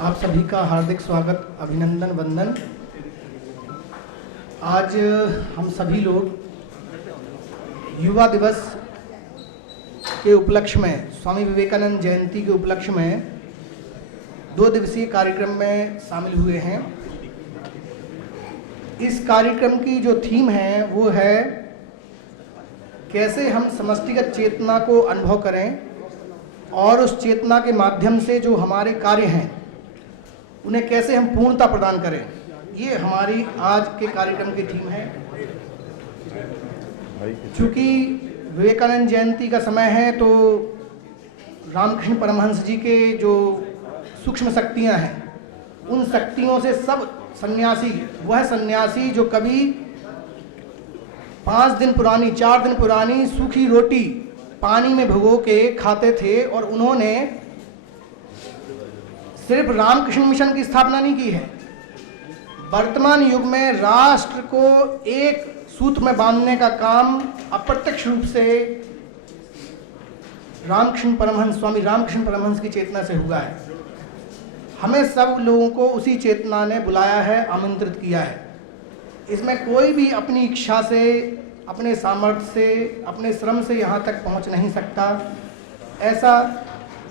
आप सभी का हार्दिक स्वागत, अभिनंदन, वंदन। आज हम सभी लोग युवा दिवस के उपलक्ष्य में, स्वामी विवेकानंद जयंती के उपलक्ष्य में 2 दिवसीय कार्यक्रम में शामिल हुए हैं। इस कार्यक्रम की जो थीम है वो है कैसे हम समष्टिगत चेतना को अनुभव करें और उस चेतना के माध्यम से जो हमारे कार्य हैं उन्हें कैसे हम पूर्णता प्रदान करें। ये हमारी आज के कार्यक्रम की थीम है। चूँकि विवेकानंद जयंती का समय है तो रामकृष्ण परमहंस जी के जो सूक्ष्म शक्तियाँ हैं उन शक्तियों से सब सन्यासी, वह सन्यासी जो कभी 5 दिन पुरानी, 4 दिन पुरानी सूखी रोटी पानी में भिगो के खाते थे और उन्होंने सिर्फ रामकृष्ण मिशन की स्थापना नहीं की है, वर्तमान युग में राष्ट्र को एक सूत्र में बांधने का काम अप्रत्यक्ष रूप से रामकृष्ण परमहंस, स्वामी रामकृष्ण परमहंस की चेतना से हुआ है। हमें सब लोगों को उसी चेतना ने बुलाया है, आमंत्रित किया है। इसमें कोई भी अपनी इच्छा से, अपने सामर्थ्य से, अपने श्रम से यहाँ तक पहुँच नहीं सकता, ऐसा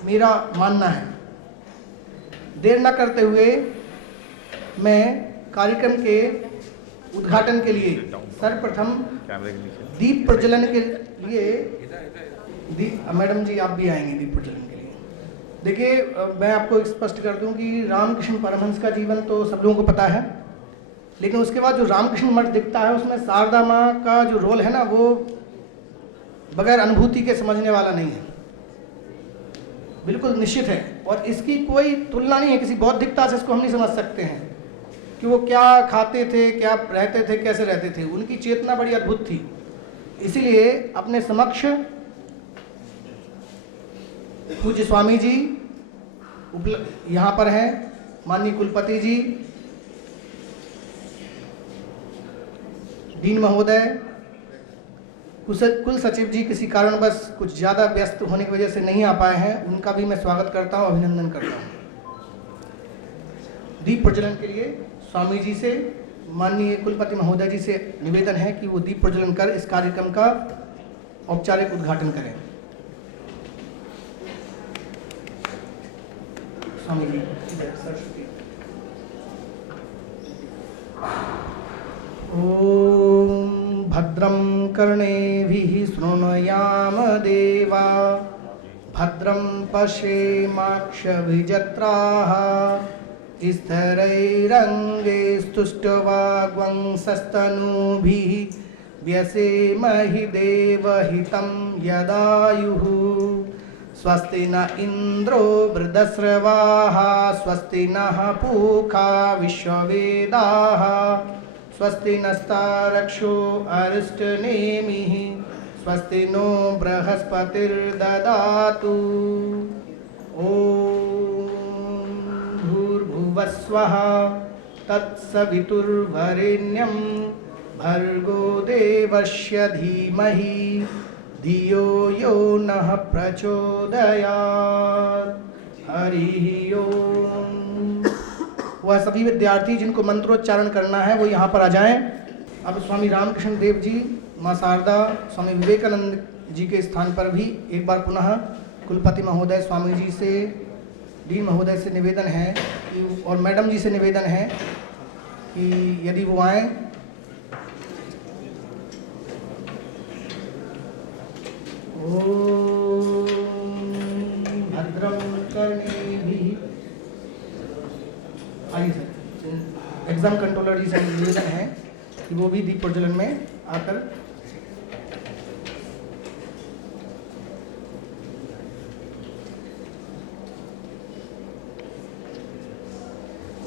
मेरा मानना है। देर न करते हुए मैं कार्यक्रम के उद्घाटन के लिए सर्वप्रथम दीप प्रज्वलन के लिए मैडम जी आप भी आएंगे दीप प्रज्वलन के लिए। देखिए, मैं आपको स्पष्ट कर दूं कि रामकृष्ण परमहंस का जीवन तो सब लोगों को पता है, लेकिन उसके बाद जो रामकृष्ण मठ दिखता है उसमें शारदा माँ का जो रोल है ना, वो बगैर अनुभूति के समझने वाला नहीं है, बिल्कुल निश्चित है। और इसकी कोई तुलना नहीं है किसी बौद्धिकता से। इसको हम नहीं समझ सकते हैं कि वो क्या खाते थे, क्या रहते थे, कैसे रहते थे। उनकी चेतना बड़ी अद्भुत थी। इसीलिए अपने समक्ष पूज्य स्वामी जी यहाँ पर हैं, माननीय कुलपति जी, डीन महोदय, कुल सचिव जी किसी कारणवश कुछ ज़्यादा व्यस्त होने की वजह से नहीं आ पाए हैं, उनका भी मैं स्वागत करता हूं, अभिनंदन करता हूं। दीप प्रज्वलन के लिए स्वामी जी से, माननीय कुलपति महोदय जी से निवेदन है कि वो दीप प्रज्वलन कर इस कार्यक्रम का औपचारिक उद्घाटन करें। स्वामी जी। ओम भद्रं कर्णेभिः शृणुयाम देवा, भद्रं पश्येमाक्षभिजत्राः, स्थिरैरङ्गैस्तुष्टवाग्वंशस्तनूभिः, व्यसेमहि देवहितं यदायुः। स्वस्ति न इन्द्रो वृद्धश्रवाः, स्वस्ति नः पूषा विश्ववेदाः, स्वस्ति नस्तारक्षो अरिष्टनेमिः, स्वस्ति नो बृहस्पतिर्ददातु। ॐ भूर्भुवस्वः तत्सवितुर्वरेण्यं, भर्गो देवस्य धीमहि धियो यो नः प्रचोदयात्। हरिः ओम। वह सभी विद्यार्थी जिनको मंत्रोच्चारण करना है वो यहाँ पर आ जाएं। अब स्वामी रामकृष्ण देव जी, माँ शारदा, स्वामी विवेकानंद जी के स्थान पर भी एक बार पुनः कुलपति महोदय, स्वामी जी से, डीन महोदय से निवेदन है कि, और मैडम जी से निवेदन है कि यदि वो आएँ। ओम भद्रं कर्णेभिः। आइए सर, एग्जाम कंट्रोलर जी से निवेदन है कि वो भी दीप प्रज्वलन में आकर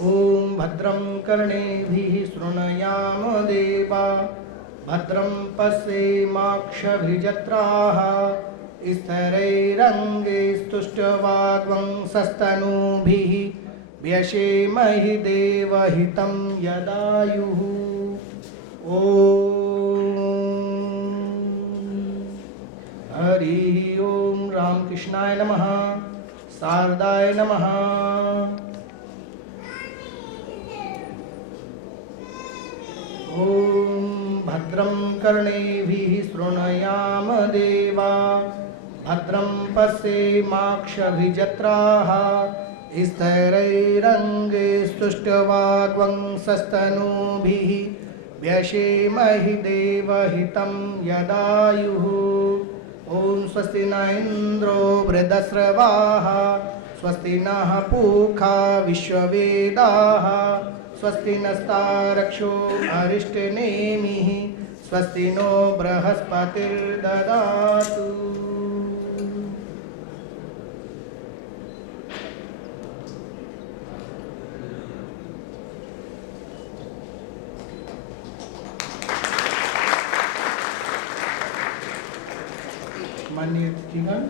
ओम भद्रं कर्णेभिः शृणुयाम देवा, भद्रं पश्येमाक्षभिजत्राः, स्थिरैरङ्गैस्तुष्टवाग्वंशस्तनूभिः, व्यसेमहि देवहितं यदायुः। ॐ हरिः ओम। रामकृष्णाय नमः, शारदाय नमः। भद्रं कर्णेभिः शृणुयाम देवा भद्रं पश्येमाक्षभिजत्राः स्थिरैरङ्गैस्तुष्टवाग्वंशस्तनूभिः व्यशेमहि देवहितं यदायुः। ॐ स्वस्ति न इन्द्रो वृद्धश्रवाः स्वस्ति नः पूषा विश्ववेदाः स्वस्ति नस्तारक्षो अरिष्टनेमिः स्वस्ति नो बृहस्पतिर्ददातु। माननीय अतिथिगण,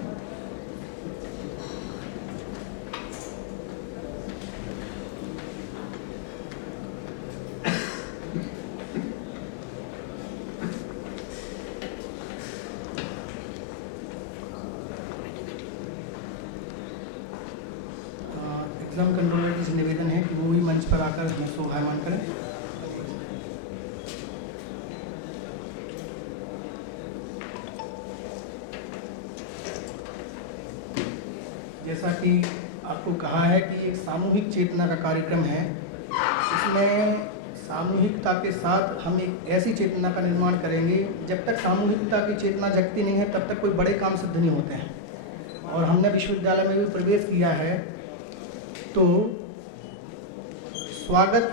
एग्जाम कंट्रोलर जी से निवेदन है कि वो भी मंच पर आकर हमें शोभायमान करें। जैसा कि आपको कहा है कि एक सामूहिक चेतना का कार्यक्रम है, इसमें सामूहिकता के साथ हम एक ऐसी चेतना का निर्माण करेंगे। जब तक सामूहिकता की चेतना जगती नहीं है तब तक कोई बड़े काम सिद्ध नहीं होते हैं। और हमने विश्वविद्यालय में भी प्रवेश किया है तो स्वागत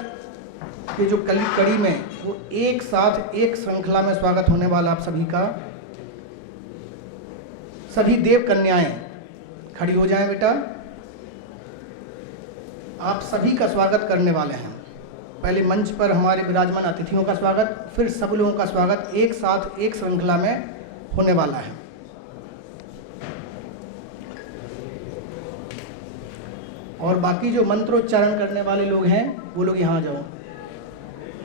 की जो कड़ी में वो एक साथ एक श्रृंखला में स्वागत होने वाला आप सभी का। सभी देव कन्याएं खड़ी हो जाएं बेटा। आप सभी का स्वागत करने वाले हैं। पहले मंच पर हमारे विराजमान अतिथियों का स्वागत, फिर सब लोगों का स्वागत एक साथ एक श्रृंखला में होने वाला है। और बाकी जो मंत्रोच्चारण करने वाले लोग हैं वो लोग यहाँ जाओ,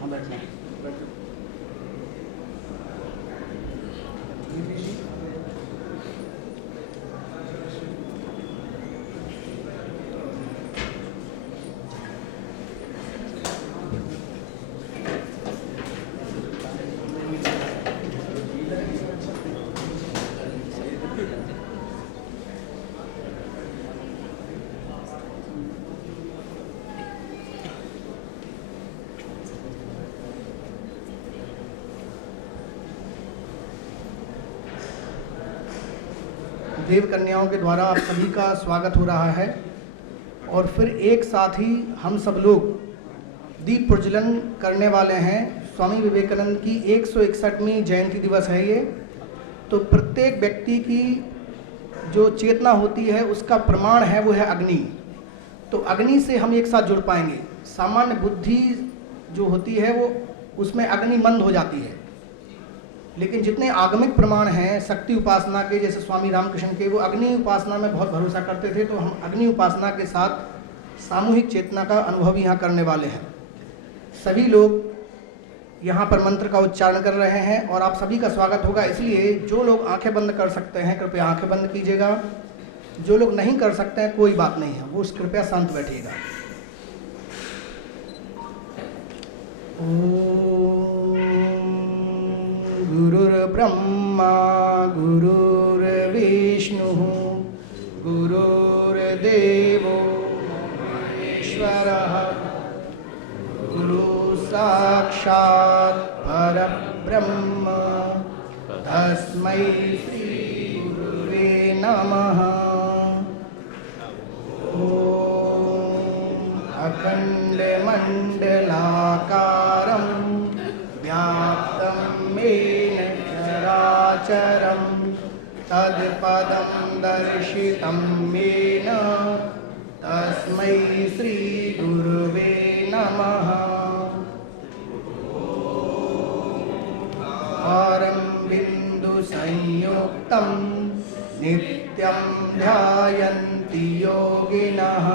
हाँ बैठना। देव कन्याओं के द्वारा आप सभी का स्वागत हो रहा है। और फिर एक साथ ही हम सब लोग दीप प्रज्वलन करने वाले हैं। स्वामी विवेकानंद की 161वीं जयंती दिवस है ये। तो प्रत्येक व्यक्ति की जो चेतना होती है उसका प्रमाण है वो है अग्नि। तो अग्नि से हम एक साथ जुड़ पाएंगे। सामान्य बुद्धि जो होती है वो उसमें अग्नि मंद हो जाती है, लेकिन जितने आगमिक प्रमाण हैं शक्ति उपासना के, जैसे स्वामी रामकृष्ण के, वो अग्नि उपासना में बहुत भरोसा करते थे। तो हम अग्नि उपासना के साथ सामूहिक चेतना का अनुभव यहाँ करने वाले हैं। सभी लोग यहाँ पर मंत्र का उच्चारण कर रहे हैं और आप सभी का स्वागत होगा। इसलिए जो लोग आंखें बंद कर सकते हैं कृपया आंखें बंद कीजिएगा। जो लोग नहीं कर सकते हैं कोई बात नहीं है, वो कृपया शांत बैठिएगा। गुरुर्ब्रह्मा गुरुर्विष्णुः गुरुर्देवो महेश्वरः गुरु साक्षात् परब्रह्म तस्मै श्री गुरुवे नमः। ॐ अखण्डमण्डलाकारं व्याप्तं येन चराचरं तत्पदं दर्शितं येन तस्मै श्री गुरुवे नमः। पारं बिन्दु संयुक्तं नित्यं ध्यायन्ति योगिनः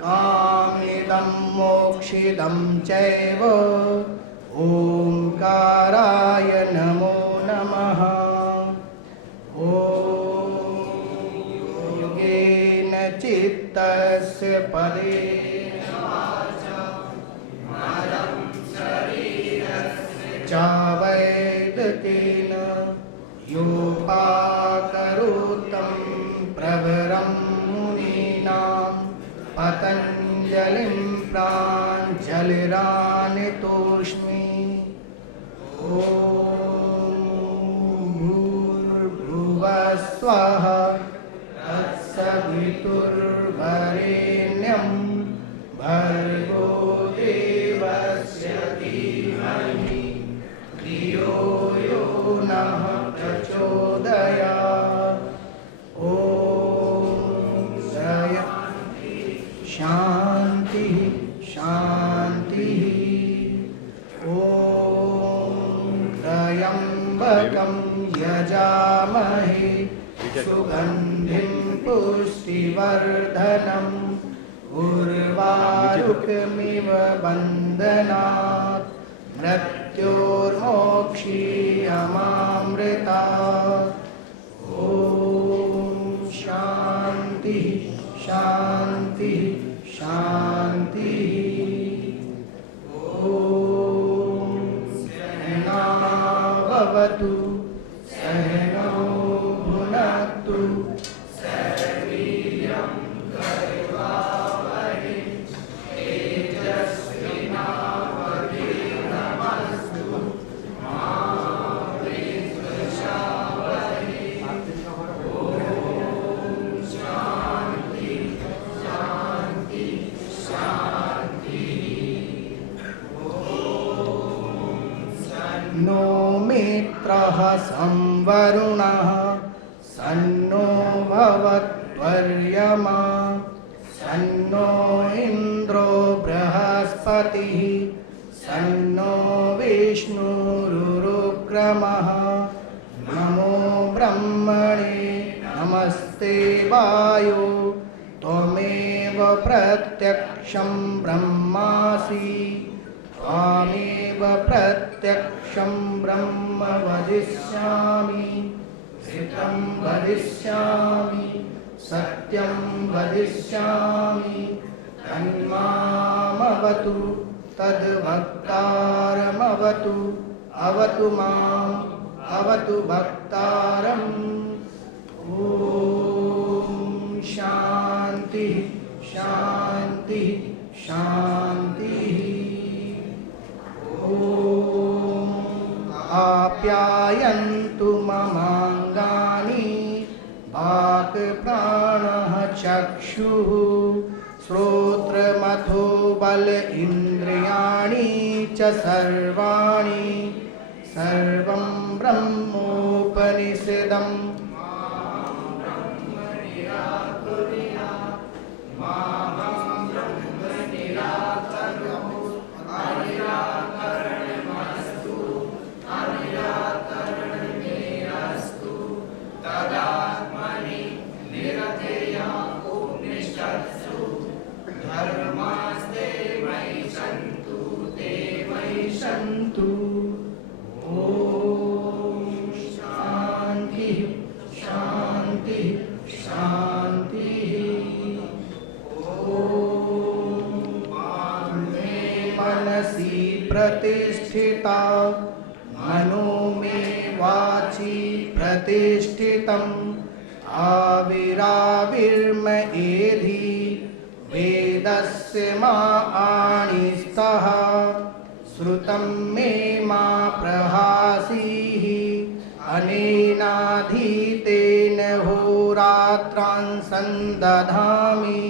कामिदं मोक्षिदं चैव ओंकाराय नमो नमः। ॐ योगेन चित्तस्य परे च वै योपाकरोतं प्रवरं मुनीनां पतञ्जलिं प्राञ्जलिरानतोऽस्मि। ॐ भूर्भुवः स्वः तत्सवितुर्वरेण्यं भर्गो देवस्य धीमहि धियो यो नः प्रचोदयात्। ॐ शान्ति शान्ति। ॐ त्र्यम्बकं यजामहे सुगन्धिं पुष्टिवर्धनम् उर्वारुकमिव बन्धनात् मृत्योर्मोक्षीयमामृतात्। ॐ शान्ति शान्ति शान्ति। ॐ सहनावतु सहनौ भुनक्तु सर्वीर्यं करवावहै तेजस्विनावधीतमस्तु मा विद्विषावहै। ॐ शान्ति शान्ति शान्ति। नो मित्रः संवरुणः सन्नो भवत्वर्यमा सन्नो इन्द्रो बृहस्पतिः सन्नो विष्णुरुक्रमः। नमो ब्रह्मणे नमस्ते वायो त्वमेव प्रत्यक्षं ब्रह्मासि त्वामेव प्रत्यक्षं ब्रह्म वदिष्यामि हितं वदिष्यामि सत्यं वदिष्यामि। तन्मामवतु तद्भक्तारमवतु अवतु माम् अवतु भक्तारम्। ॐ शान्ति शान्ति शान्तिः। ॐ आप्यायन्तु ममाङ्गानि वाक्प्राणः चक्षुः श्रोत्रमथो बल इन्द्रियाणि च सर्वाणि सर्वं ब्रह्मोपनिषदम्। सन्तु। ॐ शान्ति शान्ति शान्तिः। ॐ मे मनसि प्रतिष्ठिता मनो मे वाचि प्रतिष्ठितम् आविराविर्मयेधि वेदस्य माणिस्तः श्रुतं मे मा प्रभासीः अनेनाधीतेन होरात्रान् सन्दधामि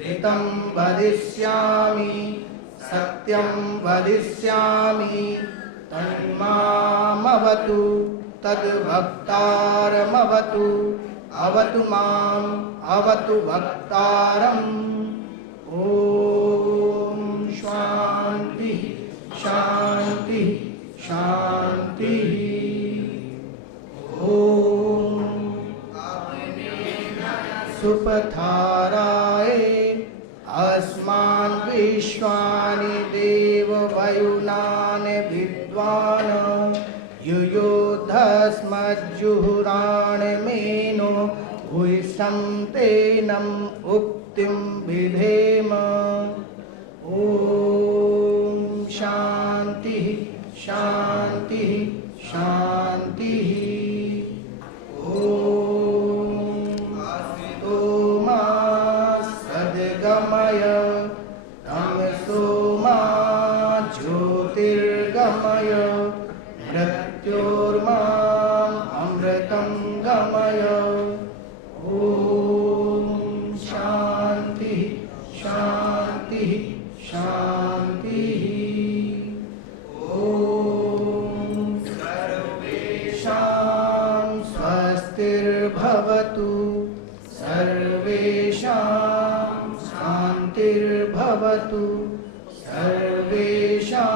ऋतं वदिष्यामि सत्यं वदिष्यामि। तन्मामवतु तद्भक्तारमवतु अवतु माम् अवतु भक्तारम्। ॐ शान्ति शान्ति शान्तिः। ॐ सुपथाराय अस्मान् विश्वानि देववयुनान् विद्वान् युयोधस्मज्जुहुराणमेनो भूयिष्ठं तेनम् उक्तिं विधेम। ॐ शान्तिः शान्तिः शान्तिः। तमसो मा ज्योतिर्गमय मृत्योर्माम् अमृतं गमय। ओम शांति शांति शांति। ओम सर्वेषां स्वस्तिर्भवतु सर्वेषां शान्तिर्भवतु सर्वेषां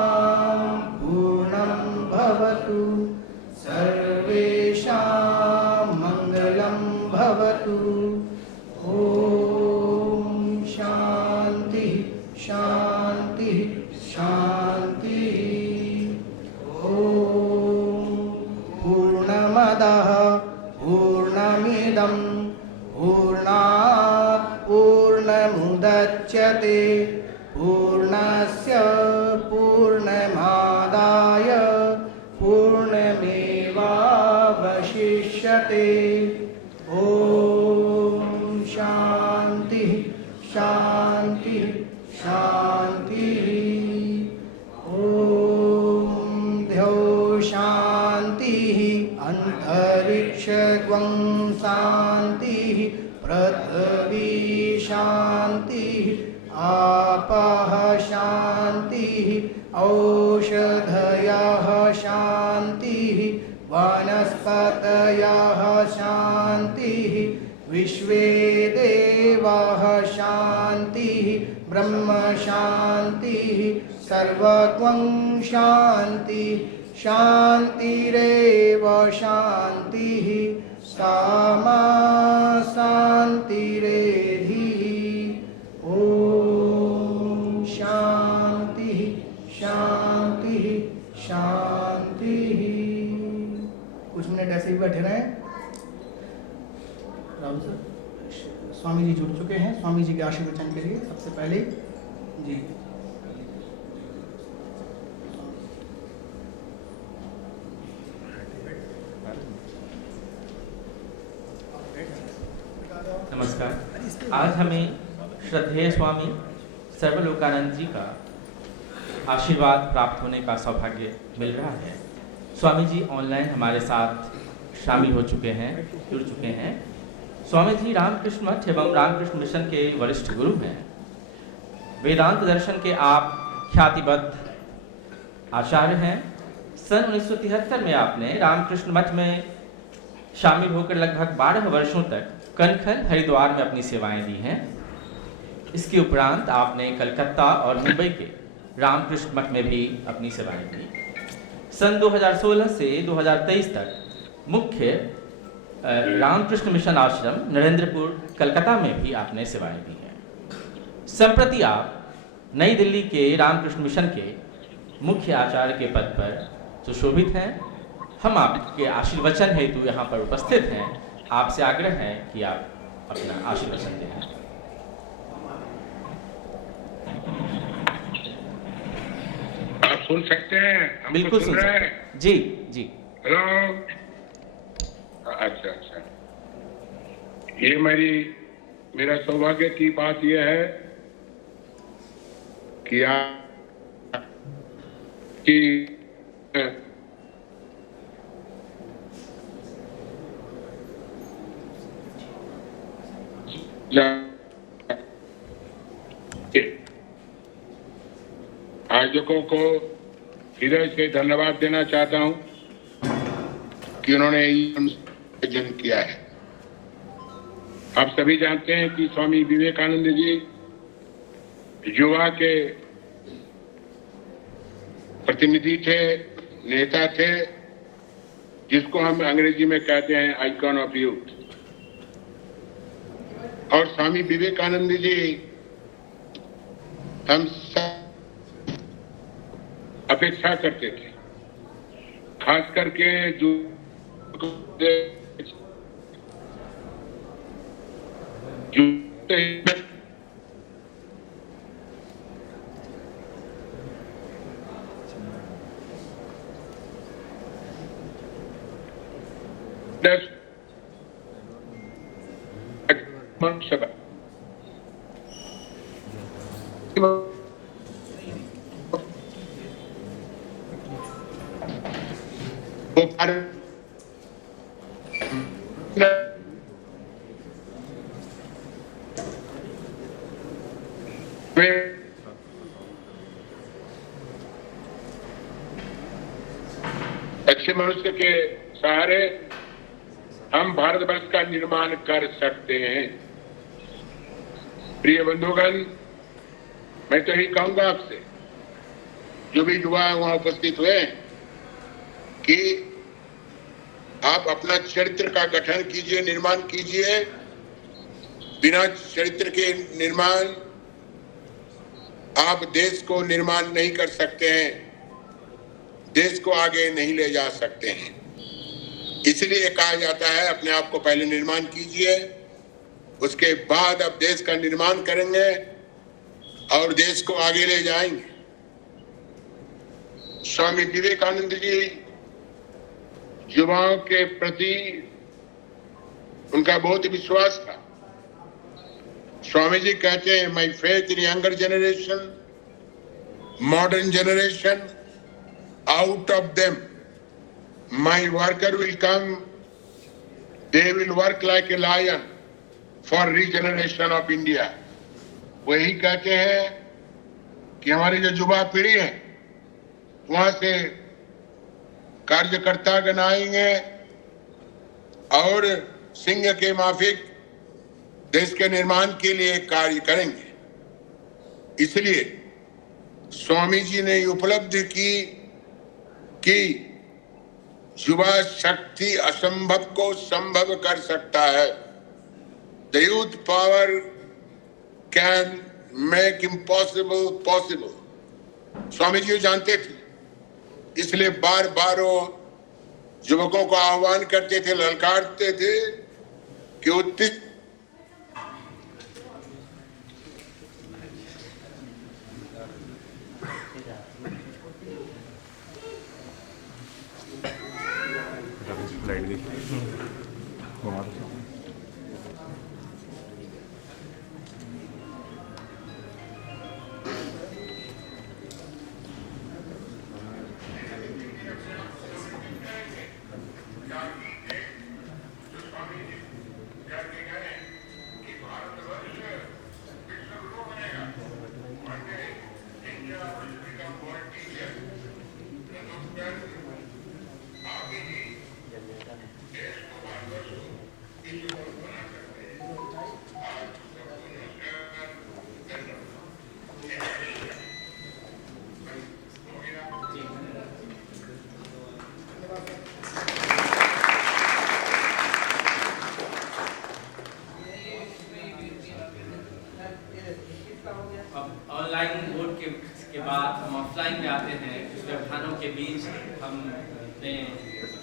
पूर्णं भवतु सर्वेषां मङ्गलं भवतु। ओम शांति शांति शांति। ओम पूर्णमदः पूर्णमिदं पूर्णात् पूर्णमुदच्यते पूर्णस्य पूर्णमादाय पूर्णमेवावशिष्यते। ओम शांति शांति शांति। ओम द्यौ शान्तिः अन्तरिक्षं शान्तिः पृथिवी शान्तिः आपः शान्तिः औषधयः शान्तिः वनस्पतयः शान्तिः विश्वे देवाः शान्तिः ब्रह्म शान्तिः सर्वत्वं शान्तिः शान्तिरेव शान्तिः सामा शान्तिरेधिः। ओम शान्तिः शान्तिः शान्तिः। कुछ मिनट ऐसे ही बैठे रहें। राहुल सर, स्वामी जी जुड़ चुके हैं, स्वामी जी के आशीर्वचन के लिए सबसे पहले जी। नमस्कार। आज हमें श्रद्धेय स्वामी सर्वलोकानंद जी का आशीर्वाद प्राप्त होने का सौभाग्य मिल रहा है। स्वामी जी ऑनलाइन हमारे साथ शामिल हो चुके हैं, जुड़ चुके हैं। स्वामी जी रामकृष्ण मठ एवं रामकृष्ण मिशन के वरिष्ठ गुरु हैं। वेदांत दर्शन के आप ख्यातिबद्ध आचार्य हैं। सन 1973 में आपने रामकृष्ण मठ में शामिल होकर लगभग 12 वर्षों तक कनखल हरिद्वार में अपनी सेवाएं दी हैं। इसके उपरांत आपने कलकत्ता और मुंबई के रामकृष्ण मठ में भी अपनी सेवाएं दी। सन 2016 से 2023 तक मुख्य रामकृष्ण मिशन आश्रम नरेंद्रपुर कलकत्ता में भी आपने सेवाएं दी हैं। संप्रति आप नई दिल्ली के रामकृष्ण मिशन के मुख्य आचार्य के पद पर सुशोभित हैं। हम आपके आशीर्वचन हेतु यहाँ पर उपस्थित हैं। आपसे आग्रह है कि आप अपना आशीर्वचन दें। आप सुन सकते हैं? बिल्कुल सुन सकते हैं। जी जी। हेलो। अच्छा अच्छा। ये मेरा सौभाग्य की बात यह है कि आयोजकों को हृदय से धन्यवाद देना चाहता हूं कि उन्होंने आयोजन किया है। आप सभी जानते हैं कि स्वामी विवेकानंद जी युवा के प्रतिनिधि थे, नेता थे, जिसको हम अंग्रेजी में कहते हैं आइकॉन ऑफ यूथ। और स्वामी विवेकानंद जी हम सब अपेक्षा करते थे, खास करके जो वो कार्य अच्छे मनुष्य के सहारे हम भारतवर्ष का निर्माण कर सकते हैं। प्रिय बंधुगण, मैं तो यही कहूंगा आपसे, जो भी युवा वहां उपस्थित हुए, कि आप अपना चरित्र का गठन कीजिए, निर्माण कीजिए। बिना चरित्र के निर्माण आप देश को निर्माण नहीं कर सकते हैं, देश को आगे नहीं ले जा सकते हैं। इसलिए कहा जाता है अपने आप को पहले निर्माण कीजिए, उसके बाद आप देश का निर्माण करेंगे और देश को आगे ले जाएंगे। स्वामी विवेकानंद जी युवाओं के प्रति उनका बहुत विश्वास था। स्वामी जी कहते हैं, my faith in younger generation, modern generation, out of them my worker will come, they will work like a lion for regeneration of India. वही कहते हैं कि हमारी जो युवा पीढ़ी है वहां से कार्यकर्ता गण आएंगे और सिंह के माफिक देश के निर्माण के लिए कार्य करेंगे। इसलिए स्वामी जी ने उपलब्धि की कि युवा शक्ति असंभव को संभव कर सकता है। The youth power can make impossible possible. Swami ji जानते थे, इसलिए बार बार वो युवकों को आह्वान करते थे, ललकारते थे कि उत्तिष्ठ ऑनलाइन वोट के बाद हम ऑफलाइन में आते हैं। इस व्यवधानों के बीच हमने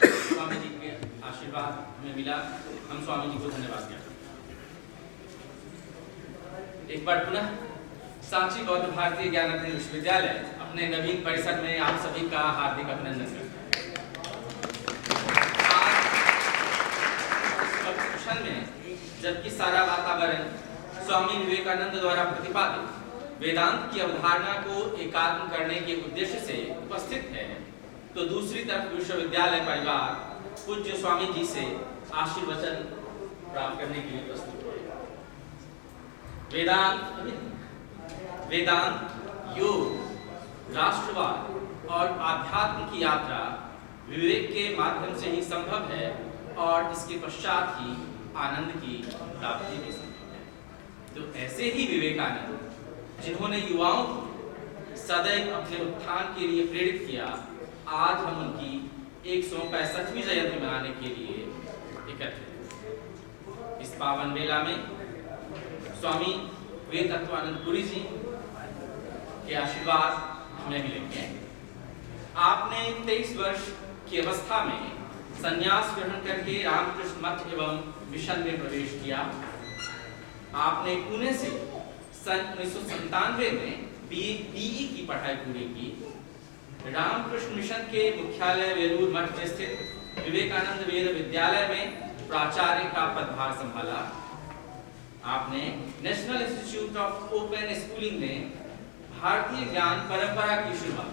स्वामी जी के आशीर्वाद हमें मिला, हम स्वामी जी को धन्यवाद देते हैं। एक बार पुनः सांची बौद्ध भारतीय ज्ञानानंद विश्वविद्यालय अपने नवीन परिसर में आप सभी का हार्दिक अभिनंदन करता है। में जबकि सारा वातावरण स्वामी विवेकानंद द्वारा प्रतिपादित वेदांत की अवधारणा को एकात्म करने के उद्देश्य से उपस्थित है, तो दूसरी तरफ विश्वविद्यालय परिवार पूज्य स्वामी जी से आशीर्वचन प्राप्त करने के लिए प्रस्तुत है। वेदांत, योग, राष्ट्रवाद और आध्यात्म की यात्रा विवेक के माध्यम से ही संभव है और इसके पश्चात ही आनंद की प्राप्ति भी संभव है। तो ऐसे ही विवेकानंद, जिन्होंने युवाओं को सदैव अपने उत्थान के लिए प्रेरित किया, आज हम उनकी 165वीं जयंती मनाने के लिए एकत्रित हैं। इस पावन मेला में स्वामी विवेकानंद पुरी जी के आशीर्वाद हमें मिलेंगे। आपने 23 वर्ष की अवस्था में संन्यास ग्रहण करके रामकृष्ण मठ एवं मिशन में प्रवेश किया। आपने पुणे से सन 1997 में BE की पढ़ाई पूरी की। रामकृष्ण मिशन के मुख्यालय वेलूर मठ में स्थित विवेकानंद वेद विद्यालय में प्राचार्य का पदभार संभाला। आपने national institute of open schooling में भारतीय ज्ञान परंपरा की शुरुआत।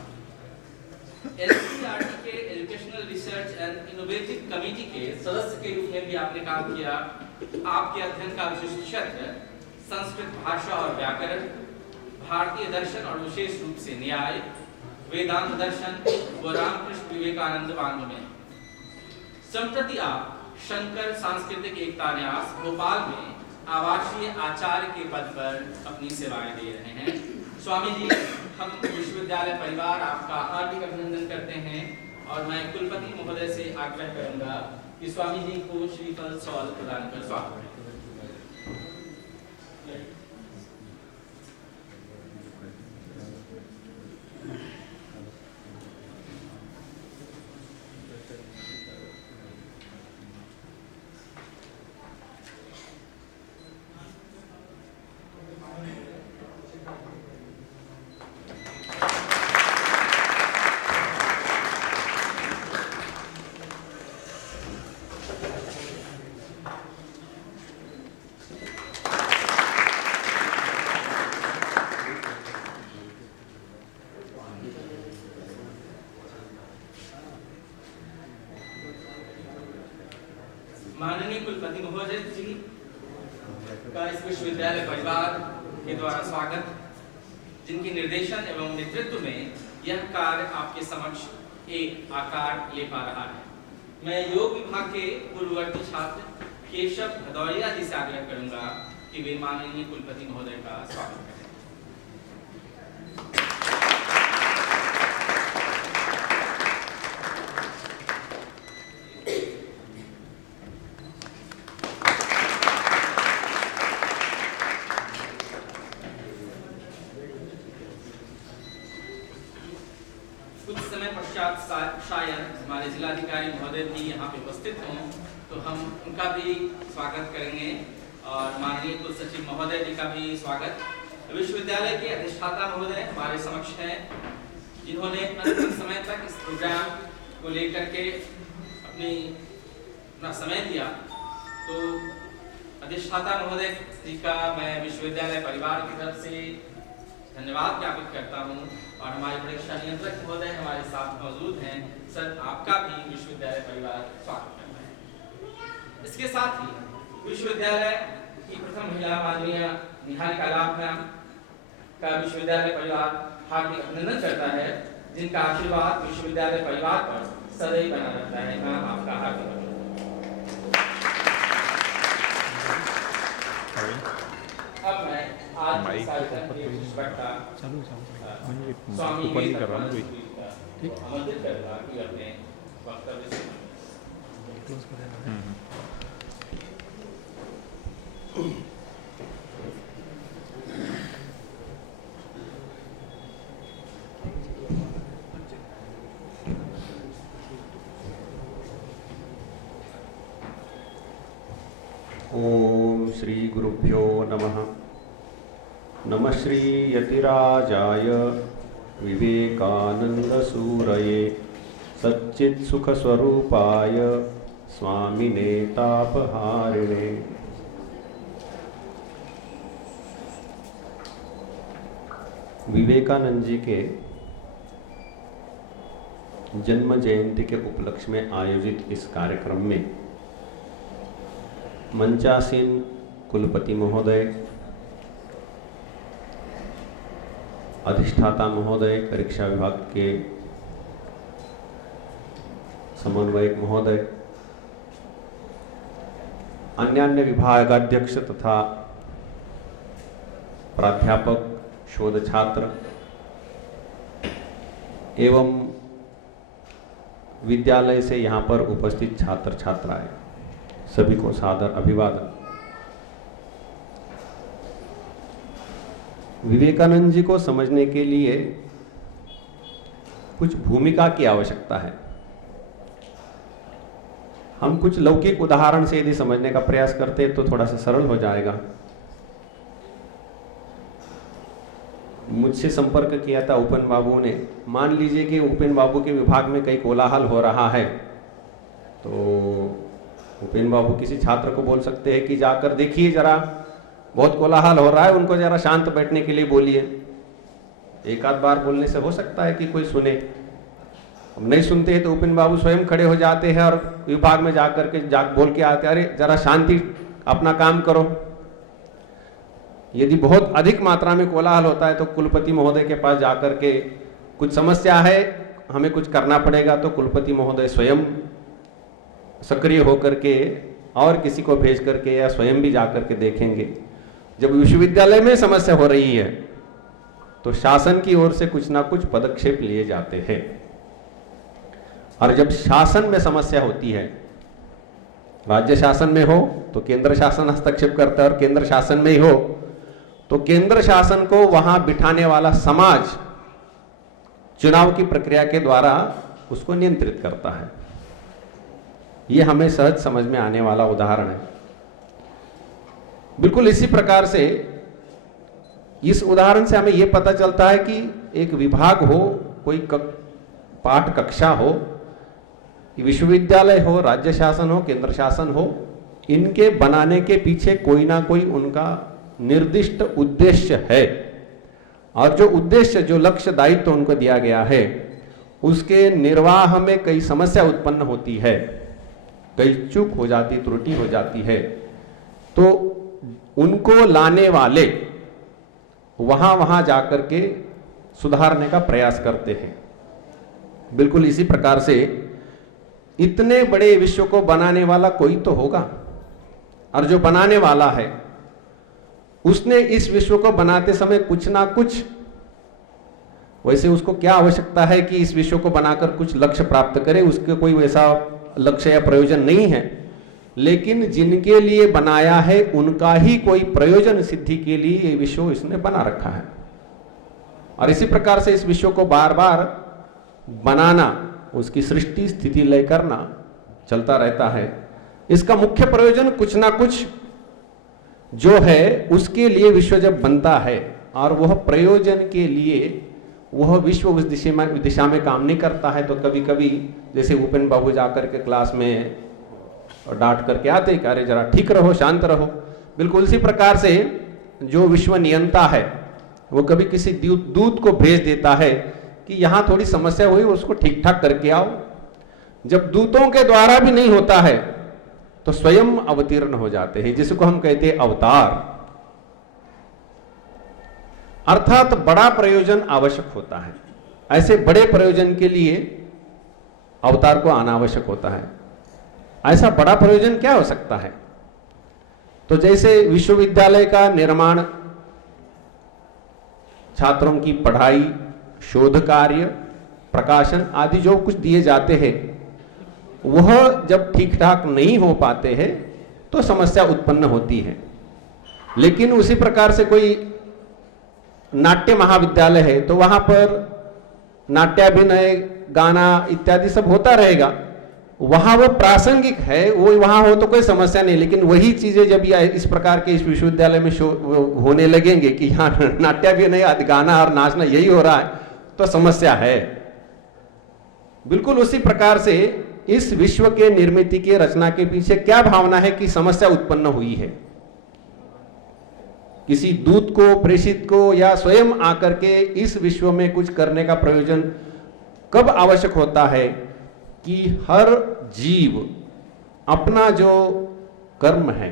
एनसीईआरटी के educational research and innovative committee के सदस्य के रूप में भी आपने काम किया। आपके अध्ययन का विशिष्ट क्षेत्र संस्कृत भाषा और व्याकरण, भारतीय दर्शन और विशेष रूप से न्याय, वेदांत दर्शन व रामकृष्ण विवेकानंद वाङ्मय। संप्रति आप शंकर सांस्कृतिक एकता न्यास भोपाल में आवासीय आचार्य के पद पर अपनी सेवाएं दे रहे हैं। स्वामी जी, हम विश्वविद्यालय परिवार आपका हार्दिक अभिनंदन करते हैं और मैं कुलपति महोदय से आग्रह करूंगा कि स्वामी जी को श्रीफल सौल प्रदान कर स्वागत करें। माननीय कुलपति महोदय जी का इस विश्वविद्यालय परिवार के द्वारा स्वागत, जिनके निर्देशन एवं नेतृत्व में यह कार्य आपके समक्ष एक आकार ले पा रहा है। मैं योग विभाग के पूर्ववर्ती छात्र केशव भदौरिया जी से आग्रह करूंगा कि वे माननीय कुलपति महोदय का स्वागत करें। शायद हमारे जिलाधिकारी महोदय भी यहाँ पे उपस्थित हों, तो हम उनका भी स्वागत करेंगे और माननीय कुल सचिव महोदय जी का भी स्वागत। विश्वविद्यालय के अधिष्ठाता महोदय हमारे समक्ष हैं, जिन्होंने अंतिम समय तक इस प्रोग्राम को लेकर के अपना समय दिया। तो अधिष्ठाता महोदय जी का मैं विश्वविद्यालय परिवार की तरफ से धन्यवाद ज्ञापित करता हूं और हमारे परीक्षा नियंत्रक महोदय हमारे साथ मौजूद हैं। सर, आपका भी विश्वविद्यालय परिवार स्वागत करता है। इसके साथ ही विश्वविद्यालय की प्रथम महिला माननीय निहारिका लाभ मैम का विश्वविद्यालय परिवार हार्दिक अभिनंदन करता है, जिनका आशीर्वाद विश्वविद्यालय परिवार पर सदैव बना रहता है। मैम, आपका हार्दिक अभिनंदन। अब मैं आज स्वामी आमंत्रित करूंगा कि अपने वक्तव्य से ओम श्री गुरुभ्यो नमः। नमः श्री यतिराजाय विवेकानंद सूरये सच्चित् सुख स्वरूपाय स्वामिने तापहारिणे। विवेकानंद जी के जन्म जयंती के उपलक्ष्य में आयोजित इस कार्यक्रम में मंचासीन कुलपति महोदय, अधिष्ठाता महोदय, परीक्षा विभाग के समन्वयक महोदय, अन्य विभागाध्यक्ष तथा प्राध्यापक, शोध छात्र एवं विद्यालय से यहाँ पर उपस्थित छात्र छात्राएं, सभी को सादर अभिवादन। विवेकानंद जी को समझने के लिए कुछ भूमिका की आवश्यकता है। हम कुछ लौकिक उदाहरण से यदि समझने का प्रयास करते तो थोड़ा सा सरल हो जाएगा। मुझसे संपर्क किया था उपेन बाबू ने। मान लीजिए कि उपेन बाबू के विभाग में कई कोलाहल हो रहा है, तो उपेन बाबू किसी छात्र को बोल सकते हैं कि जाकर देखिए, जरा बहुत कोलाहल हो रहा है, उनको जरा शांत बैठने के लिए बोलिए। एक आध बार बोलने से हो सकता है कि कोई सुने, हम नहीं सुनते हैं तो उपेंद्र बाबू स्वयं खड़े हो जाते हैं और विभाग में जाकर के बोल के आते, अरे जरा शांति, अपना काम करो। यदि बहुत अधिक मात्रा में कोलाहल होता है तो कुलपति महोदय के पास जाकर के कुछ समस्या है, हमें कुछ करना पड़ेगा, तो कुलपति महोदय स्वयं सक्रिय होकर के और किसी को भेज करके या स्वयं भी जाकर के देखेंगे। जब विश्वविद्यालय में समस्या हो रही है तो शासन की ओर से कुछ ना कुछ पदक्षेप लिए जाते हैं, और जब शासन में समस्या होती है, राज्य शासन में हो तो केंद्र शासन हस्तक्षेप करता है, और केंद्र शासन में ही हो तो केंद्र शासन को वहां बिठाने वाला समाज चुनाव की प्रक्रिया के द्वारा उसको नियंत्रित करता है। यह हमें सहज समझ में आने वाला उदाहरण है। बिल्कुल इसी प्रकार से इस उदाहरण से हमें यह पता चलता है कि एक विभाग हो, कोई पाठ कक्षा हो, विश्वविद्यालय हो, राज्य शासन हो, केंद्र शासन हो, इनके बनाने के पीछे कोई ना कोई उनका निर्दिष्ट उद्देश्य है, और जो उद्देश्य, जो लक्ष्य, दायित्व उनको दिया गया है, उसके निर्वाह में कई समस्या उत्पन्न होती है, कई चूक हो जाती, त्रुटि हो जाती है, तो उनको लाने वाले वहां वहां जाकर के सुधारने का प्रयास करते हैं। बिल्कुल इसी प्रकार से इतने बड़े विश्व को बनाने वाला कोई तो होगा, और जो बनाने वाला है उसने इस विश्व को बनाते समय कुछ ना कुछ, वैसे उसको क्या आवश्यकता है कि इस विश्व को बनाकर कुछ लक्ष्य प्राप्त करे, उसके कोई वैसा लक्ष्य या प्रयोजन नहीं है, लेकिन जिनके लिए बनाया है उनका ही कोई प्रयोजन सिद्धि के लिए ये विश्व इसने बना रखा है। और इसी प्रकार से इस विश्व को बार बार बनाना, उसकी सृष्टि स्थिति लय करना चलता रहता है। इसका मुख्य प्रयोजन कुछ ना कुछ जो है उसके लिए विश्व जब बनता है, और वह प्रयोजन के लिए वह विश्व उस दिशा में काम नहीं करता है, तो कभी कभी जैसे उपेंद्र बाबू जाकर के क्लास में डांट करके आते कि अरे जरा ठीक रहो, शांत रहो। बिल्कुल इसी प्रकार से जो विश्व नियंता है वो कभी किसी दूत को भेज देता है कि यहाँ थोड़ी समस्या हुई, उसको ठीक ठाक करके आओ। जब दूतों के द्वारा भी नहीं होता है तो स्वयं अवतीर्ण हो जाते हैं, जिसको हम कहते हैं अवतार। अर्थात बड़ा प्रयोजन आवश्यक होता है, ऐसे बड़े प्रयोजन के लिए अवतार को आना आवश्यक होता है। ऐसा बड़ा प्रयोजन क्या हो सकता है? तो जैसे विश्वविद्यालय का निर्माण, छात्रों की पढ़ाई, शोध कार्य, प्रकाशन आदि जो कुछ दिए जाते हैं, वह जब ठीक ठाक नहीं हो पाते हैं तो समस्या उत्पन्न होती है। लेकिन उसी प्रकार से कोई नाट्य महाविद्यालय है तो वहां पर नाट्याभिनय, गाना इत्यादि सब होता रहेगा, वहां वो प्रासंगिक है, वो वहां हो तो कोई समस्या नहीं। लेकिन वही चीजें जब इस प्रकार के इस विश्वविद्यालय में होने लगेंगे कि यहाँ नाट्याभिनय, गाना और नाचना यही हो रहा है, तो समस्या है। बिल्कुल उसी प्रकार से इस विश्व के निर्मिति के रचना के पीछे क्या भावना है कि समस्या उत्पन्न हुई है। किसी दूत को, प्रेषित को, या स्वयं आकर के इस विश्व में कुछ करने का प्रयोजन कब आवश्यक होता है कि हर जीव अपना जो कर्म है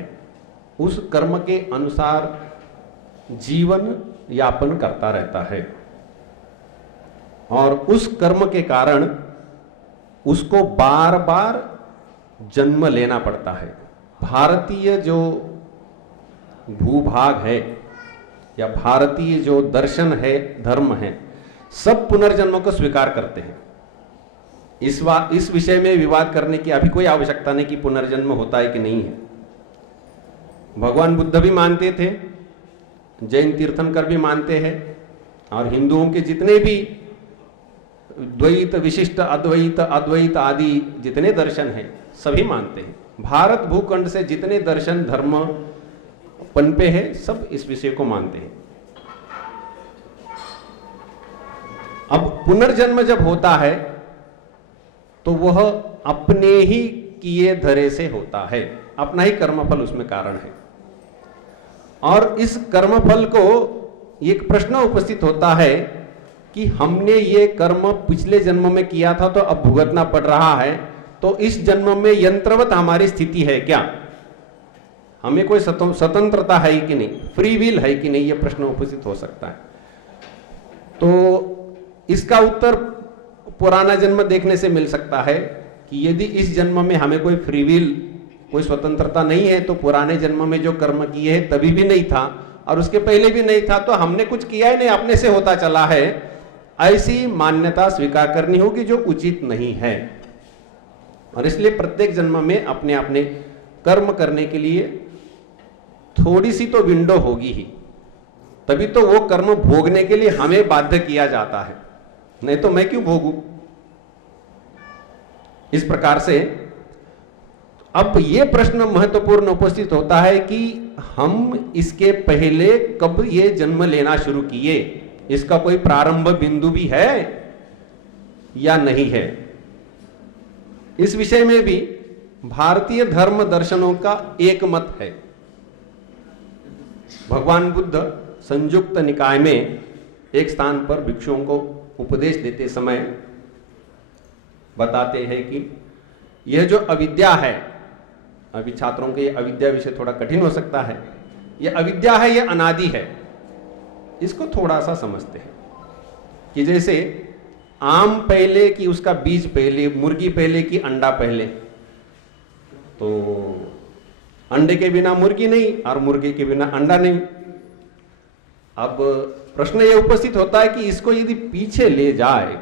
उस कर्म के अनुसार जीवन यापन करता रहता है, और उस कर्म के कारण उसको बार बार जन्म लेना पड़ता है। भारतीय जो भूभाग है या भारतीय जो दर्शन है, धर्म है, सब पुनर्जन्म को स्वीकार करते हैं। इस विषय में विवाद करने की अभी कोई आवश्यकता नहीं कि पुनर्जन्म होता है कि नहीं है। भगवान बुद्ध भी मानते थे, जैन तीर्थंकर भी मानते हैं, और हिंदुओं के जितने भी द्वैत, विशिष्ट, अद्वैत, अद्वैत आदि जितने दर्शन हैं सभी मानते हैं। भारत भूखंड से जितने दर्शन, धर्म पनपे हैं, सब इस विषय को मानते हैं। अब पुनर्जन्म जब होता है तो वह अपने ही किए धरे से होता है, अपना ही कर्मफल उसमें कारण है। और इस कर्मफल को एक प्रश्न उपस्थित होता है कि हमने ये कर्म पिछले जन्म में किया था तो अब भुगतना पड़ रहा है, तो इस जन्म में यंत्रवत हमारी स्थिति है क्या, हमें कोई स्वतंत्रता है कि नहीं, फ्री विल है कि नहीं, ये प्रश्न उपस्थित हो सकता है। तो इसका उत्तर पुराना जन्म देखने से मिल सकता है कि यदि इस जन्म में हमें कोई फ्री विल, कोई स्वतंत्रता नहीं है, तो पुराने जन्म में जो कर्म किए हैं तभी भी नहीं था और उसके पहले भी नहीं था, तो हमने कुछ किया ही नहीं, अपने से होता चला है। ऐसी मान्यता स्वीकार करनी होगी जो उचित नहीं है। और इसलिए प्रत्येक जन्म में अपने अपने कर्म करने के लिए थोड़ी सी तो विंडो होगी ही, तभी तो वो कर्म भोगने के लिए हमें बाध्य किया जाता है, नहीं तो मैं क्यों भोगूं। इस प्रकार से अब ये प्रश्न महत्वपूर्ण उपस्थित होता है कि हम इसके पहले कब ये जन्म लेना शुरू किए, इसका कोई प्रारंभ बिंदु भी है या नहीं है। इस विषय में भी भारतीय धर्म दर्शनों का एक मत है। भगवान बुद्ध संयुक्त निकाय में एक स्थान पर भिक्षुओं को उपदेश देते समय बताते हैं कि यह जो अविद्या है, अभी छात्रों के अविद्या विषय थोड़ा कठिन हो सकता है, यह अविद्या है, यह अनादि है। इसको थोड़ा सा समझते हैं कि जैसे आम पहले कि उसका बीज पहले, मुर्गी पहले कि अंडा पहले, तो अंडे के बिना मुर्गी नहीं और मुर्गी के बिना अंडा नहीं। अब प्रश्न यह उपस्थित होता है कि इसको यदि पीछे ले जाए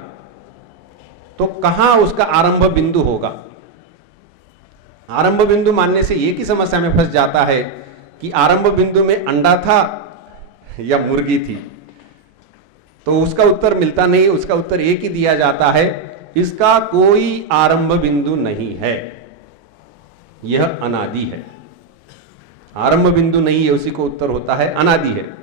तो कहां उसका आरंभ बिंदु होगा। आरंभ बिंदु मानने से एक ही समस्या में फंस जाता है कि आरंभ बिंदु में अंडा था या मुर्गी थी, तो उसका उत्तर मिलता नहीं, उसका उत्तर एक ही दिया जाता है, इसका कोई आरंभ बिंदु नहीं है, यह अनादि है। आरंभ बिंदु नहीं है, उसी को उत्तर होता है अनादि है।